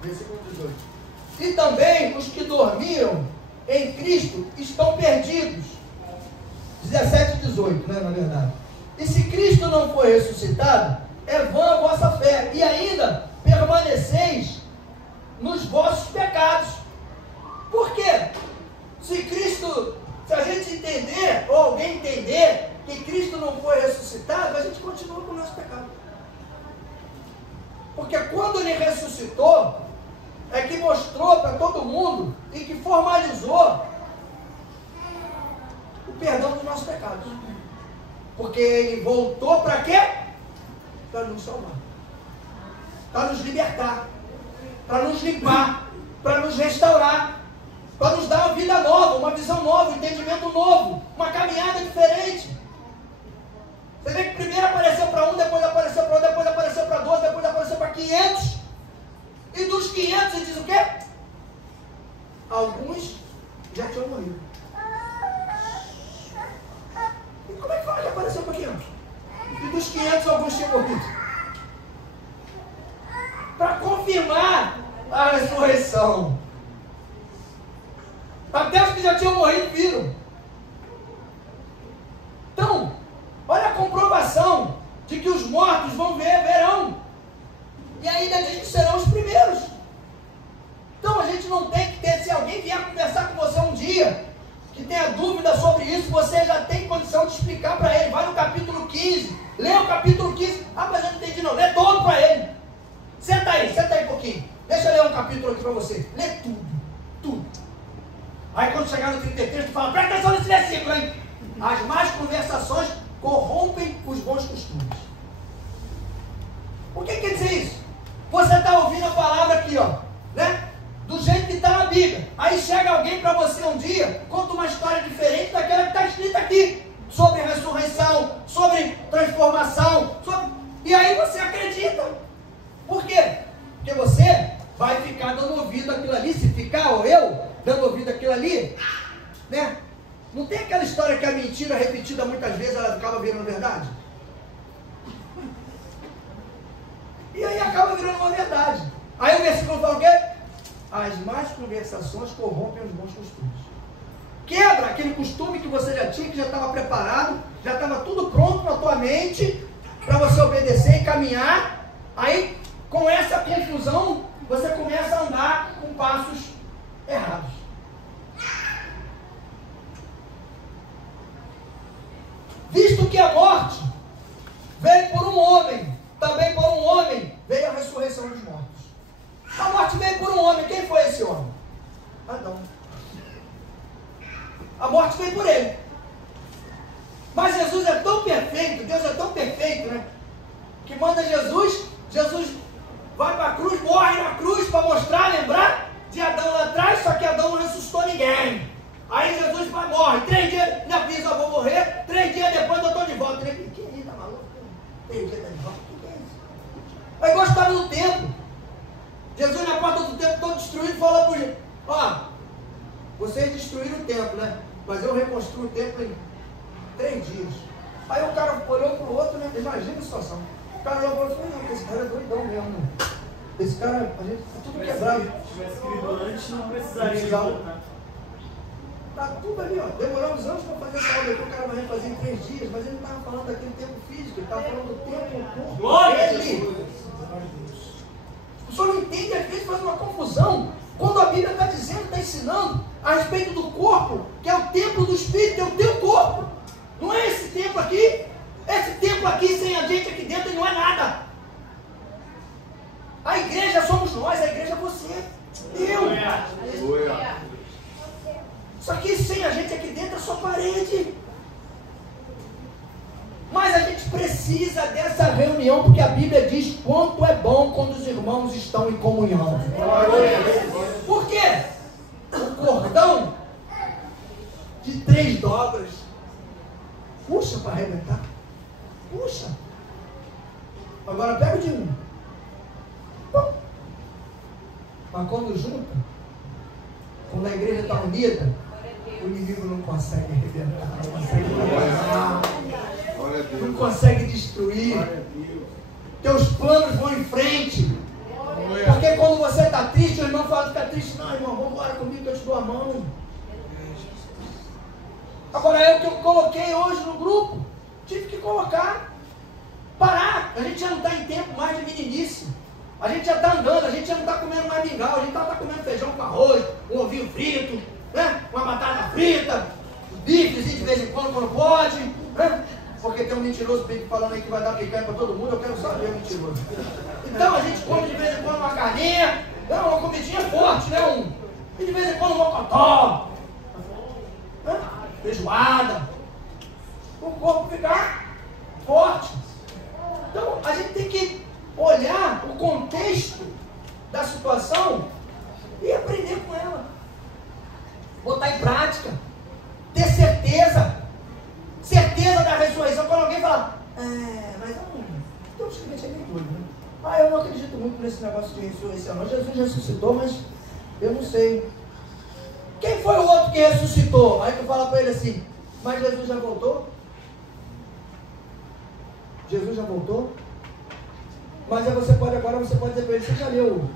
Versículo 18. E também os que dormiam em Cristo estão perdidos. 17 e 18, né, na verdade. E se Cristo não foi ressuscitado, é vã a vossa fé, e ainda permaneceis nos vossos pecados. Por quê? Se a gente entender, ou alguém entender, que Cristo não foi ressuscitado, a gente continua com o nosso pecado. Porque quando Ele ressuscitou, é que mostrou para todo mundo e que formalizou o perdão dos nossos pecados. Porque Ele voltou para quê? Para nos salvar, para nos libertar, para nos limpar, para nos restaurar, para nos dar uma vida nova, uma visão nova, um entendimento novo, uma caminhada diferente. Você vê que primeiro apareceu para um, depois apareceu para outro, depois apareceu para 12, depois apareceu para 500. E dos 500 ele diz o quê? Alguns já tinham morrido. E como é que fala que apareceu para 500? E dos 500 alguns tinham morrido. Para confirmar a ressurreição. Até os que já tinham morrido viram. Então, olha a comprovação de que os mortos verão. E ainda diz que serão os primeiros. Então a gente não tem que ter, se alguém vier conversar com você um dia, que tenha dúvida sobre isso, você já tem condição de explicar para ele. Vai no capítulo 15, lê o capítulo 15. Ah, mas eu não entendi não, lê todo para ele. Senta aí um pouquinho. Deixa eu ler um capítulo aqui para você. Lê tudo. Aí quando chegar no 33, tu fala, presta atenção nesse versículo, hein? As más conversações corrompem os bons costumes. O que quer dizer isso? Você está ouvindo a palavra aqui, né? Do jeito que está na Bíblia. Aí chega alguém para você um dia, conta uma história diferente daquela que está escrita aqui. Sobre ressurreição, sobre transformação, e aí você acredita. Por quê? Porque você vai ficar dando ouvido àquilo ali. Se ficar, ou eu, dando ouvido àquilo ali, né? Não tem aquela história que a mentira repetida muitas vezes ela acaba virando verdade? E aí acaba virando uma verdade. Aí o versículo fala o quê? As más conversações corrompem os bons costumes. Quebra aquele costume que você já tinha, que já estava preparado, já estava tudo pronto na tua mente para você obedecer e caminhar. Aí, com essa confusão, você começa a andar com passos errados. Visto que a morte veio por um homem, também por um homem veio a ressurreição dos mortos. A morte veio por um homem. Quem foi esse homem? Adão. A morte veio por ele. Mas Jesus é tão perfeito, Deus é tão perfeito, né? Que manda Jesus vai para a cruz, morre na cruz para mostrar, lembrar de Adão lá atrás, só que Adão não ressuscitou ninguém. Aí Jesus morre, 3 dias, ele avisa, eu vou morrer, 3 dias depois eu estou de volta. Ele, que é isso, tá maluco? 3 dias tá de volta, o que é isso? Aí igual a história do templo. Jesus na porta do templo todo destruído falou para ele, ó, vocês destruíram o templo, né? Mas eu reconstruo o templo em 3 dias. Aí o cara olhou para o outro, né? Imagina a situação. O cara olhou para o outro e falou, não, esse cara é doidão mesmo, né? Esse cara, a gente tá tudo quebrado. Se tivesse escrito antes, não precisaria voltar. Tá tudo ali, ó. Demoramos anos para fazer essa obra aqui, o cara vai fazer em 3 dias, mas ele não estava falando daquele tempo físico, ele estava falando do tempo glória dele. As pessoas não entendem, às vezes faz uma confusão. Quando a Bíblia está dizendo, está ensinando a respeito do corpo, que é o templo do Espírito, é o teu corpo. Não é esse templo aqui. Esse templo aqui sem a gente aqui dentro não é nada. A igreja somos nós, a igreja é você. Eu. Isso aqui sem a gente aqui dentro é só parede. Mas a gente precisa dessa reunião, porque a Bíblia diz quanto é bom quando os irmãos estão em comunhão. Por quê? O cordão de 3 dobras. Puxa para arrebentar. Puxa. Agora pega o de 1. Mas quando junta, quando a igreja está unida, o inimigo não consegue arrebentar, não consegue trabalhar, não consegue destruir. Teus planos vão em frente. Porque quando você está triste, o irmão fala que está triste. Não, irmão, vamos embora comigo que eu te dou a mão. Agora é o que eu coloquei hoje no grupo. Tive que colocar. Parar. A gente já não está em tempo mais de meninice. A gente já está andando, a gente já não está comendo mais mingau, a gente está comendo feijão com arroz, um ovinho frito, né? Uma batata frita, bifezinho de vez em quando pode, né? Porque tem um mentiroso falando aí que vai dar picanha para todo mundo, eu quero só ver o mentiroso. Então a gente come de vez em quando uma carninha, uma comidinha forte, né? E de vez em quando um mocotó, né? Feijoada, o corpo ficar forte. Então a gente tem que olhar o contexto da situação e aprender com ela, botar em prática, ter certeza da ressurreição. Quando alguém fala, mas tem uns crentes meio doido, né? Eu não acredito muito nesse negócio de ressurreição, não. Jesus ressuscitou, mas eu não sei. Quem foi o outro que ressuscitou? Aí tu fala para ele assim, mas Jesus já voltou? Jesus já voltou? Mas aí você pode dizer para ele, você já leu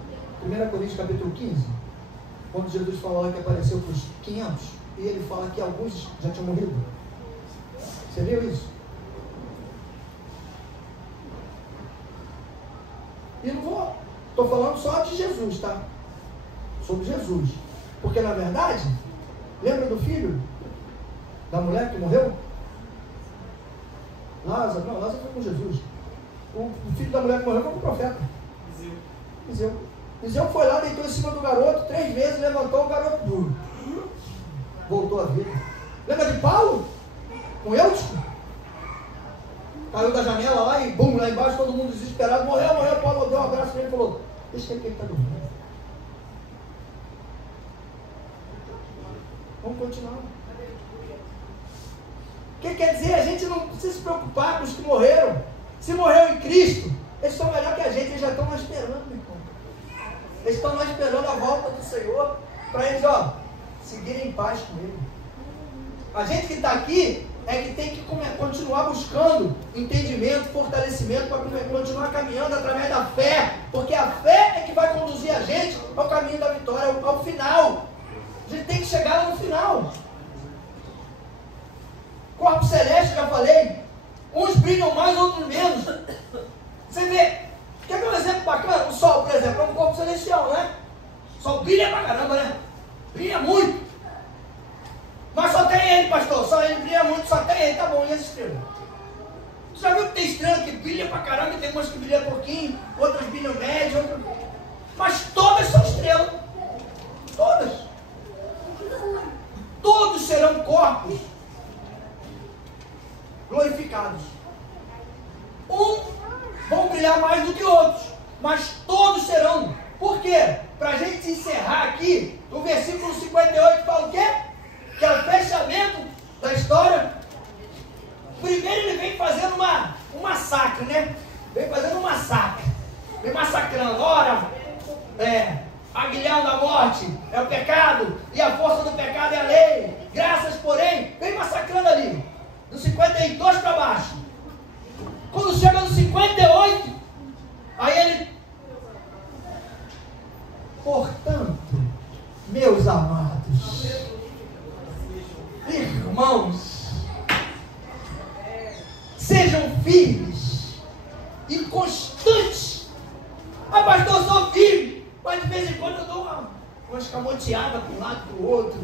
1 Coríntios capítulo 15? Quando Jesus falou lá que apareceu para os 500, e ele fala que alguns já tinham morrido. Você leu isso? E não vou, estou falando só de Jesus, tá? Sobre Jesus. Porque na verdade, lembra do filho da mulher que morreu? Lázaro foi com Jesus. O filho da mulher que morreu foi com o profeta. Iseu foi lá, deitou em cima do garoto 3 vezes, levantou o garoto, voltou à vida. Lembra de Paulo? Com Eutico? Caiu da janela lá e bum, lá embaixo, todo mundo desesperado, morreu. Paulo deu um abraço nele e falou, deixa ele que ele está dormindo. Vamos continuar. O que quer dizer? A gente não precisa se preocupar com os que morreram. Se morreu em Cristo, eles são melhor que a gente, eles já estão lá esperando, meu irmão. Eles estão lá esperando a volta do Senhor, para eles, seguirem em paz com Ele. A gente que está aqui, é que tem que continuar buscando entendimento, fortalecimento, para continuar caminhando através da fé, porque a fé é que vai conduzir a gente ao caminho da vitória, ao final. A gente tem que chegar lá no final. Corpo celeste, já falei, uns brilham mais, outros menos. Você vê, quer ver um exemplo bacana? O sol, por exemplo, é um corpo celestial, né? O sol brilha pra caramba, né? Brilha muito. Mas só tem ele, pastor. Só ele brilha muito, só tem ele. Tá bom, e as estrelas? Você já viu que tem estrela que brilha pra caramba e tem umas que brilham pouquinho, outras brilham médio, outras... Mas todas são estrelas. Todas. Todos serão corpos. glorificados. Uns vão brilhar mais do que outros, mas todos serão. Por quê? Para a gente encerrar aqui, o versículo 58 fala o quê? Que é o fechamento da história. Primeiro ele vem fazendo um massacre, né? Vem fazendo um massacre. Vem massacrando. Ora, aguilhão da morte é o pecado, e a força do pecado é a lei. Graças, porém, vem massacrando ali. Do 52 para baixo. Quando chega no 58, aí ele... Portanto, meus amados, irmãos, sejam firmes e constantes. Ah, pastor, eu sou firme, mas de vez em quando eu dou uma escamoteada para um lado e para o outro.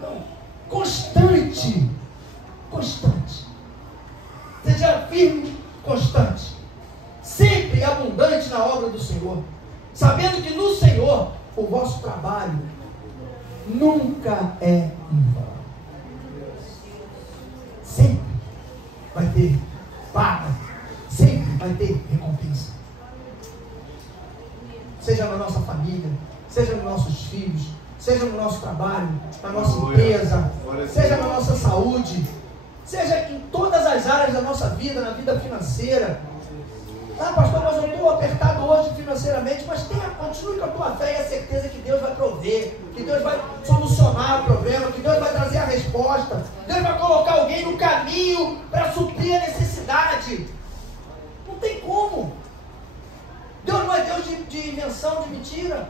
Não, constante. Seja firme, constante, sempre abundante na obra do Senhor, sabendo que no Senhor o vosso trabalho nunca é em vão. Sempre vai ter paga, sempre vai ter recompensa. Seja na nossa família, seja nos nossos filhos, seja no nosso trabalho, na nossa empresa, seja na nossa saúde, seja em todas as áreas da nossa vida, na vida financeira. Ah, pastor, mas eu estou apertado hoje financeiramente, mas continue com a tua fé e a certeza que Deus vai prover, que Deus vai solucionar o problema, que Deus vai trazer a resposta, Deus vai colocar alguém no caminho para suprir a necessidade. Não tem como. Deus não é Deus de invenção, de mentira.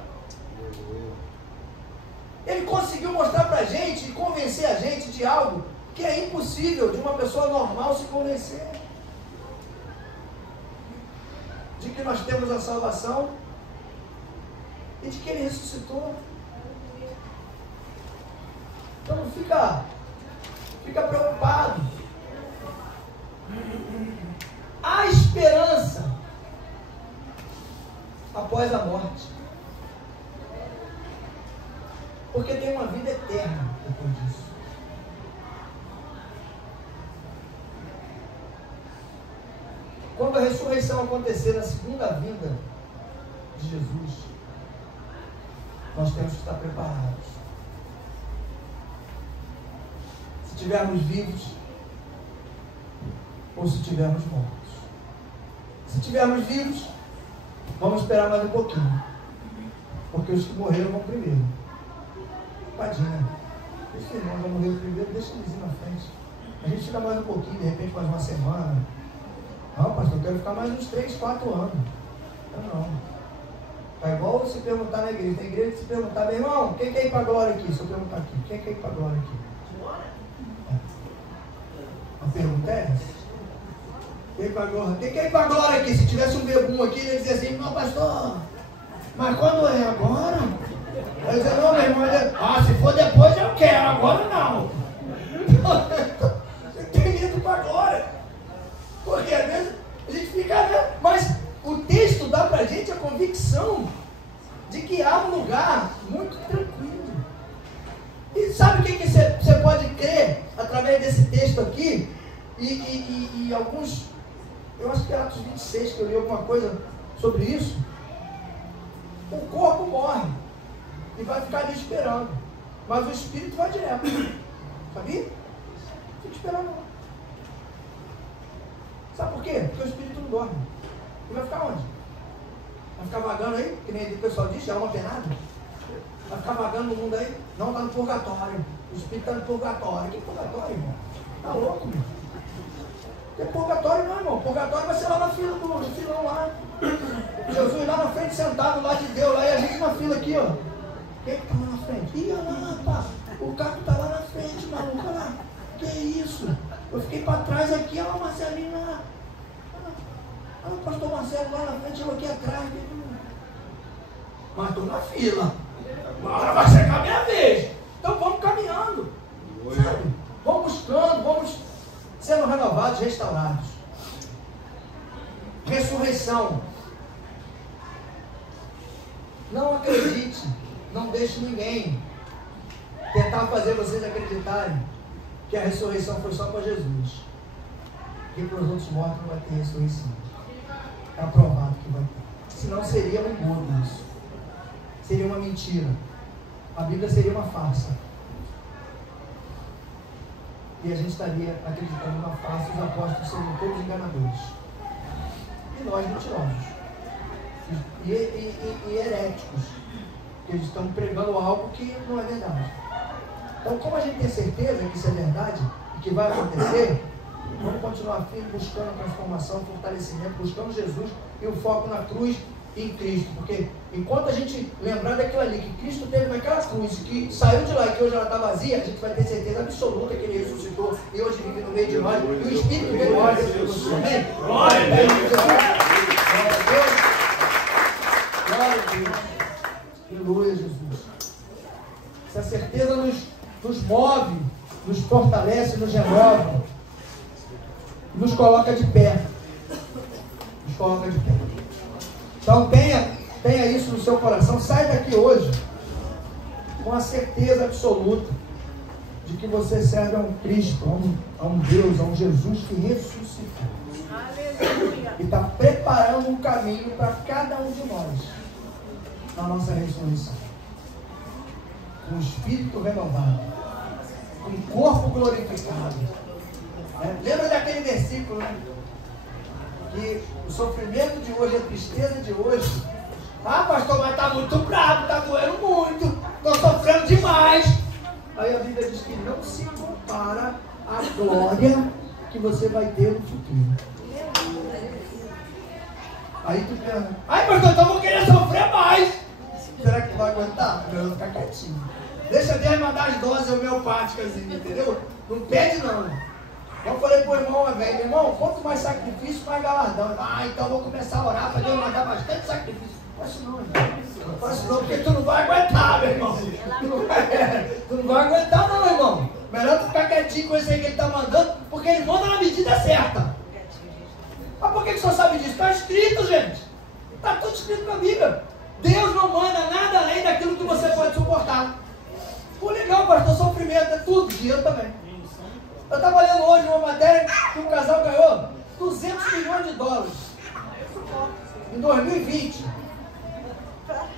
Ele conseguiu mostrar para a gente e convencer a gente de algo que é impossível de uma pessoa normal se convencer. De que nós temos a salvação e de que Ele ressuscitou. Então não fica preocupado. Há esperança após a morte, porque tem uma vida eterna depois disso. Quando a ressurreição acontecer na segunda vinda de Jesus, nós temos que estar preparados. Se estivermos vivos ou se estivermos mortos. Se estivermos vivos, vamos esperar mais um pouquinho, porque os que morreram vão primeiro. Tadinha, os irmãos vão morrer primeiro, deixa eles ir na frente. A gente fica mais um pouquinho, de repente mais uma semana. Não, pastor, eu quero ficar mais uns 3, 4 anos. Não. É igual você perguntar na igreja. Tem igreja que se perguntar, meu irmão, quem quer ir para a glória aqui? Se eu perguntar aqui, quem quer ir para a glória aqui? A pergunta é essa. Quem quer ir para a glória aqui? Se tivesse um bebum aqui, ele ia dizer assim, não, pastor, mas quando é agora? Eu ia dizer, não, meu irmão, se for depois eu quero, agora não. Você tem ido para a glória. Porque às vezes a gente fica, mas o texto dá para a gente a convicção de que há um lugar muito tranquilo. E sabe o que você pode crer através desse texto aqui? E alguns, eu acho que é Atos 26 que eu li alguma coisa sobre isso. O corpo morre e vai ficar ali esperando, mas o espírito vai direto. Sabia? Fica esperando. Sabe por quê? Porque o espírito não dorme. E vai ficar onde? Vai ficar vagando aí? Que nem o pessoal diz, é uma penada. Vai ficar vagando no mundo aí? Não, está no purgatório. O espírito está no purgatório. Que purgatório, irmão? Está louco, meu? Tem purgatório não, irmão. Purgatório vai ser lá na fila do filão lá. Jesus lá na frente, sentado lá de Deus, lá, e a gente na fila aqui, ó. Quem que está lá na frente? Ih, olha lá, pá. O carro está lá na frente, maluco, olha lá. Que isso? Eu fiquei para trás aqui, olha o Marcelinho lá. Olha o pastor Marcelo lá na frente, eu aqui atrás. Mas estou na fila. Uma hora vai chegar a minha vez. Então vamos caminhando. Sabe? Vamos buscando, vamos sendo renovados, restaurados. Ressurreição. Não acredite, não deixe ninguém tentar fazer vocês acreditarem que a ressurreição foi só para Jesus. e para os outros mortos não vai ter ressurreição. É aprovado que vai ter. Senão seria um engodo isso. Seria uma mentira. A Bíblia seria uma farsa. E a gente estaria acreditando na farsa, os apóstolos seriam todos enganadores. E nós mentirosos. E heréticos. Que eles estão pregando algo que não é verdade. Então, como a gente tem certeza que isso é verdade e que vai acontecer, vamos continuar firme buscando a transformação, fortalecimento, buscando Jesus e o foco na cruz em Cristo. Porque enquanto a gente lembrar daquilo ali que Cristo teve naquela cruz, que saiu de lá e que hoje ela está vazia, a gente vai ter certeza absoluta que Ele ressuscitou e hoje vive no meio de nós. E o Espírito dele vai ressuscitar. Amém? Glória a Deus! Glória a Deus! Aleluia, Jesus! Essa certeza nos move, nos fortalece, nos renova, nos coloca de pé. Nos coloca de pé. Então tenha isso no seu coração. Sai daqui hoje com a certeza absoluta de que você serve a um Cristo, a um Deus, a um Jesus que ressuscitou. Aleluia. E está preparando um caminho para cada um de nós na nossa ressurreição. Com o Espírito renovado, com o corpo glorificado. Lembra daquele versículo, né? Que o sofrimento de hoje, a tristeza de hoje. Ah, pastor, mas está muito bravo, está doendo muito, estou sofrendo demais. Aí a Bíblia diz que não se compara à glória que você vai ter no futuro. Aí tu pensa, ai pastor, então eu vou querer sofrer mais. Será que tu vai aguentar? Melhor ficar quietinho. Deixa Deus mandar as doses homeopáticas, entendeu? Não pede não. Eu falei pro irmão uma vez, irmão, quanto mais sacrifício, mais galardão. Ah, então eu vou começar a orar para Deus mandar bastante sacrifício. Não faço não, irmão. Não faço não, porque tu não vai aguentar, meu irmão. Tu não vai aguentar não, irmão. Melhor tu ficar quietinho com isso aí que ele está mandando, porque ele manda na medida certa. Mas por que o senhor sabe disso? Está escrito, gente. Está tudo escrito na Bíblia. Deus não manda nada além daquilo que você pode suportar. Pô, legal, pastor, sofrimento é tudo, dinheiro também. Eu estava lendo hoje uma matéria que um casal ganhou 200 milhões de dólares em 2020.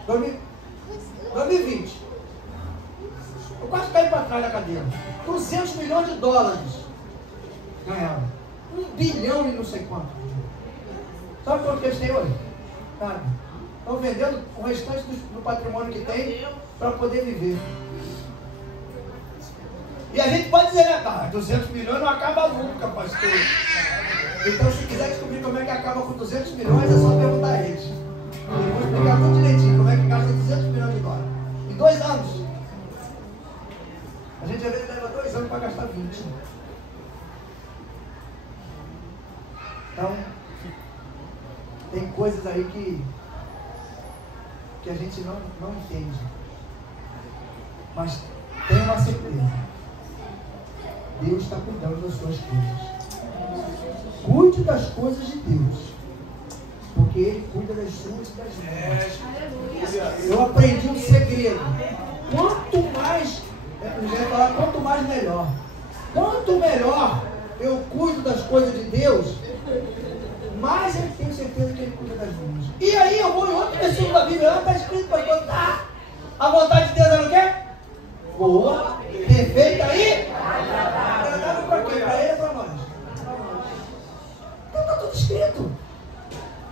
2020. Eu quase caí para trás da cadeira. 200 milhões de dólares ganharam. 1 bilhão e não sei quanto. Sabe quanto que eles têm hoje? Cara, estão vendendo o restante do patrimônio que tem para poder viver. E a gente pode dizer, né, cara, 200 milhões não acaba nunca, pastor. Então, se quiser descobrir como é que acaba com 200 milhões, é só perguntar a eles. Eu vou explicar tudo direitinho como é que gasta 200 milhões de dólares. Em 2 anos. A gente às vezes leva 2 anos para gastar 20. Então, tem coisas aí que a gente não entende. Mas tem uma certeza. Deus está cuidando das suas coisas. Cuide das coisas de Deus. Porque Ele cuida das suas e das minhas. Eu aprendi um segredo. Quanto mais melhor. Quanto melhor eu cuido das coisas de Deus, mais eu tenho certeza que Ele cuida das minhas. E aí eu vou em outro versículo da Bíblia, lá está escrito para contar. A vontade de Deus é o quê? Boa, perfeita e agradável para quem? Para Ele ou para nós? Então está tudo escrito.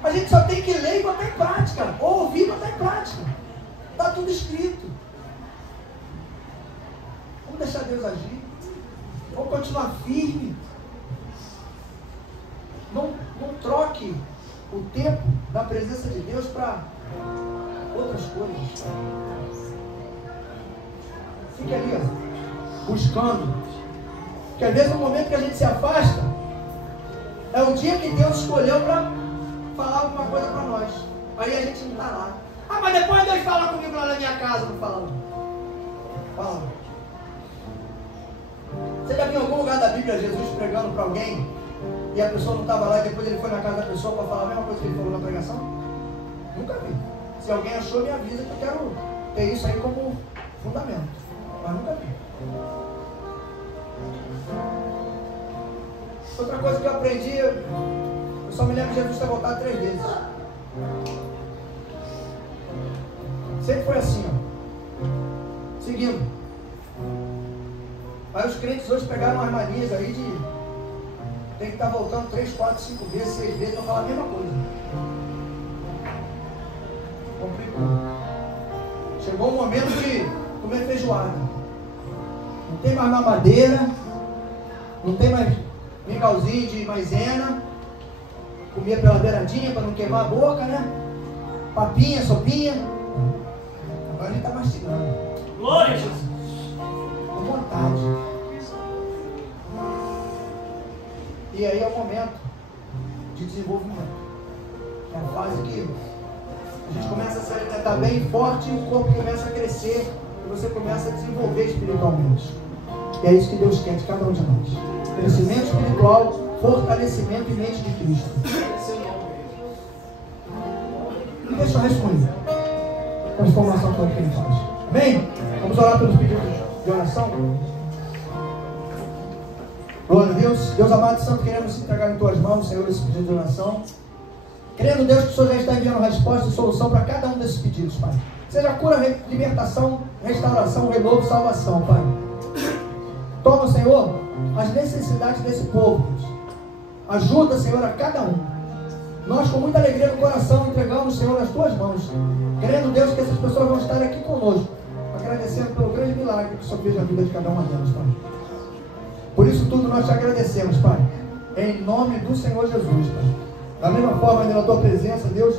A gente só tem que ler e botar em prática. Ou ouvir e botar em prática. Está tudo escrito. Vamos deixar Deus agir. Vamos continuar firme. Não troque o tempo da presença de Deus para outras coisas. Fique ali, ó, buscando. Porque às vezes no momento que a gente se afasta, é o dia que Deus escolheu para falar alguma coisa para nós. Aí a gente não está lá. Ah, mas depois Deus fala comigo lá na minha casa, não fala não. Fala. Você já viu em algum lugar da Bíblia Jesus pregando para alguém e a pessoa não estava lá e depois ele foi na casa da pessoa para falar a mesma coisa que ele falou na pregação? Nunca vi. Se alguém achou, me avisa que eu quero ter isso aí como fundamento. Mas nunca vi. Outra coisa que eu aprendi, eu só me lembro de Jesus ter voltado 3 vezes. Sempre foi assim, ó. Seguindo. Aí os crentes hoje pegaram umas manias aí de tem que estar voltando 3, 4, 5 vezes, 6 vezes para falar a mesma coisa. Complicou. Chegou o momento de comer feijoada. Não tem mais mamadeira, não tem mais mingauzinho de maisena. Comia pela beiradinha para não queimar a boca, né? Papinha, sopinha. Agora a gente está mastigando. Glória a Jesus. Com vontade. E aí é o momento de desenvolvimento. É a fase que a gente começa a se alimentar bem forte e o corpo começa a crescer e você começa a desenvolver espiritualmente. E é isso que Deus quer de cada um de nós. Crescimento espiritual, fortalecimento e mente de Cristo. E deixa eu responder. Transformação toda que Ele faz. Amém? Vamos orar pelos pedidos de oração. Glória a Deus. Deus amado e santo, queremos se entregar em tuas mãos, Senhor, esse pedido de oração. Crendo, Deus, que o Senhor já está enviando resposta e solução para cada um desses pedidos, Pai. Seja cura, libertação, restauração, renovo, salvação, Pai. Toma, Senhor, as necessidades desse povo, Deus. Ajuda, Senhor, a cada um. Nós, com muita alegria no coração, entregamos, Senhor, nas tuas mãos. Crendo, Deus, que essas pessoas vão estar aqui conosco, agradecendo pelo grande milagre que o Senhor fez na vida de cada uma delas, Pai. Por isso tudo nós te agradecemos, Pai. Em nome do Senhor Jesus, Pai. Da mesma forma, na tua presença, Deus,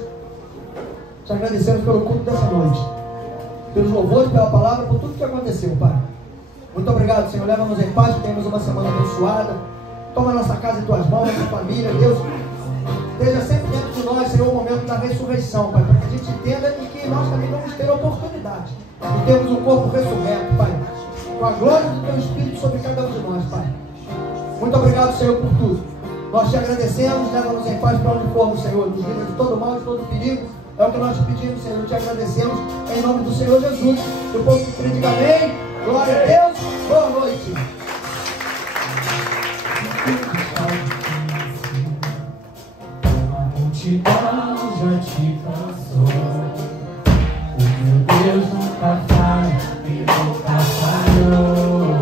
te agradecemos pelo culto dessa noite, pelos louvores, pela palavra, por tudo que aconteceu, Pai. Muito obrigado, Senhor. Leva-nos em paz, que tenhamos uma semana abençoada. Toma nossa casa em tuas mãos, nossa família, Deus. Esteja sempre dentro de nós, Senhor, o momento da ressurreição, Pai, para que a gente entenda e que nós também vamos ter a oportunidade de termos um corpo ressurreto, Pai, com a glória do teu Espírito sobre cada um de nós, Pai. Muito obrigado, Senhor, por tudo. Nós te agradecemos, leva-nos em paz para onde formos, Senhor, nos livra de todo mal, de todo perigo. É o que nós te pedimos, Senhor, te agradecemos em nome do Senhor Jesus. E o povo que diga amém, glória a Deus, boa noite. A multidão já te cansou, o meu Deus nunca falha e nunca falhou.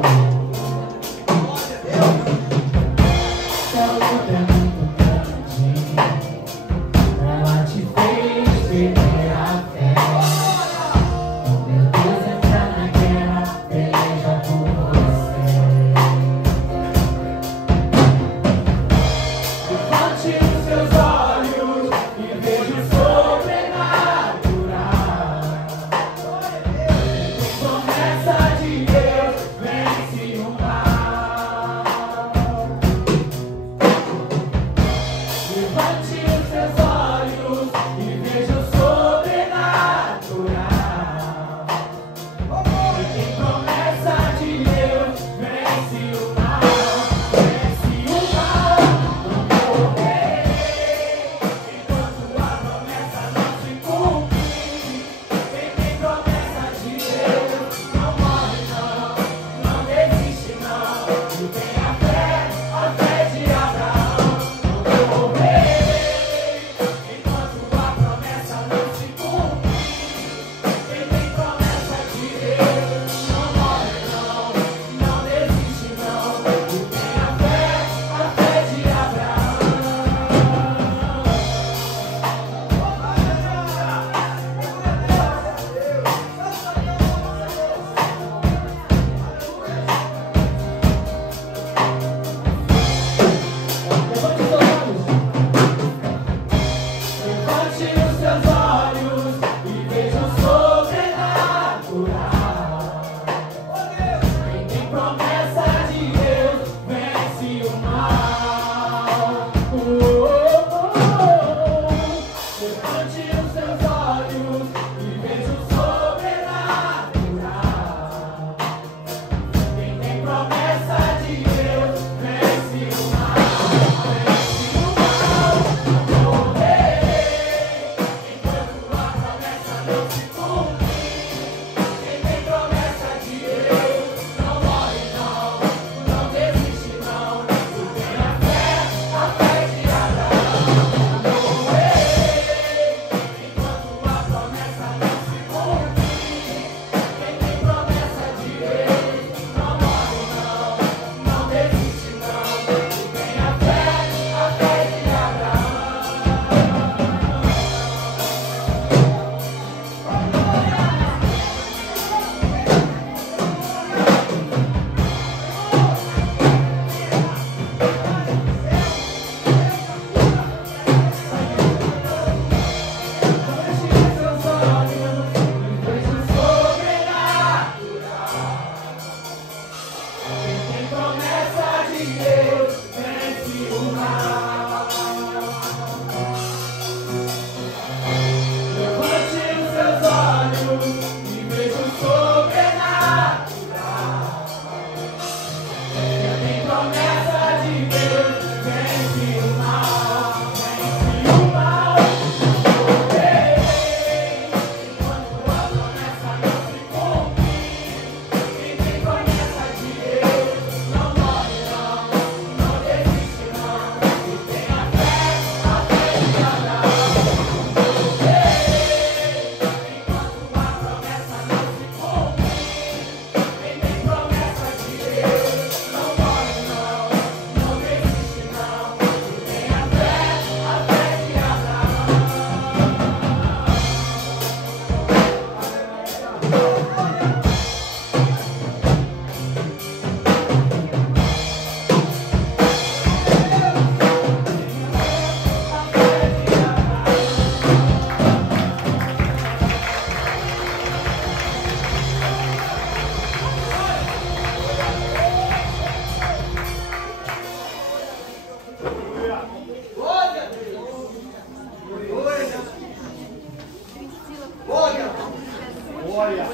Glória.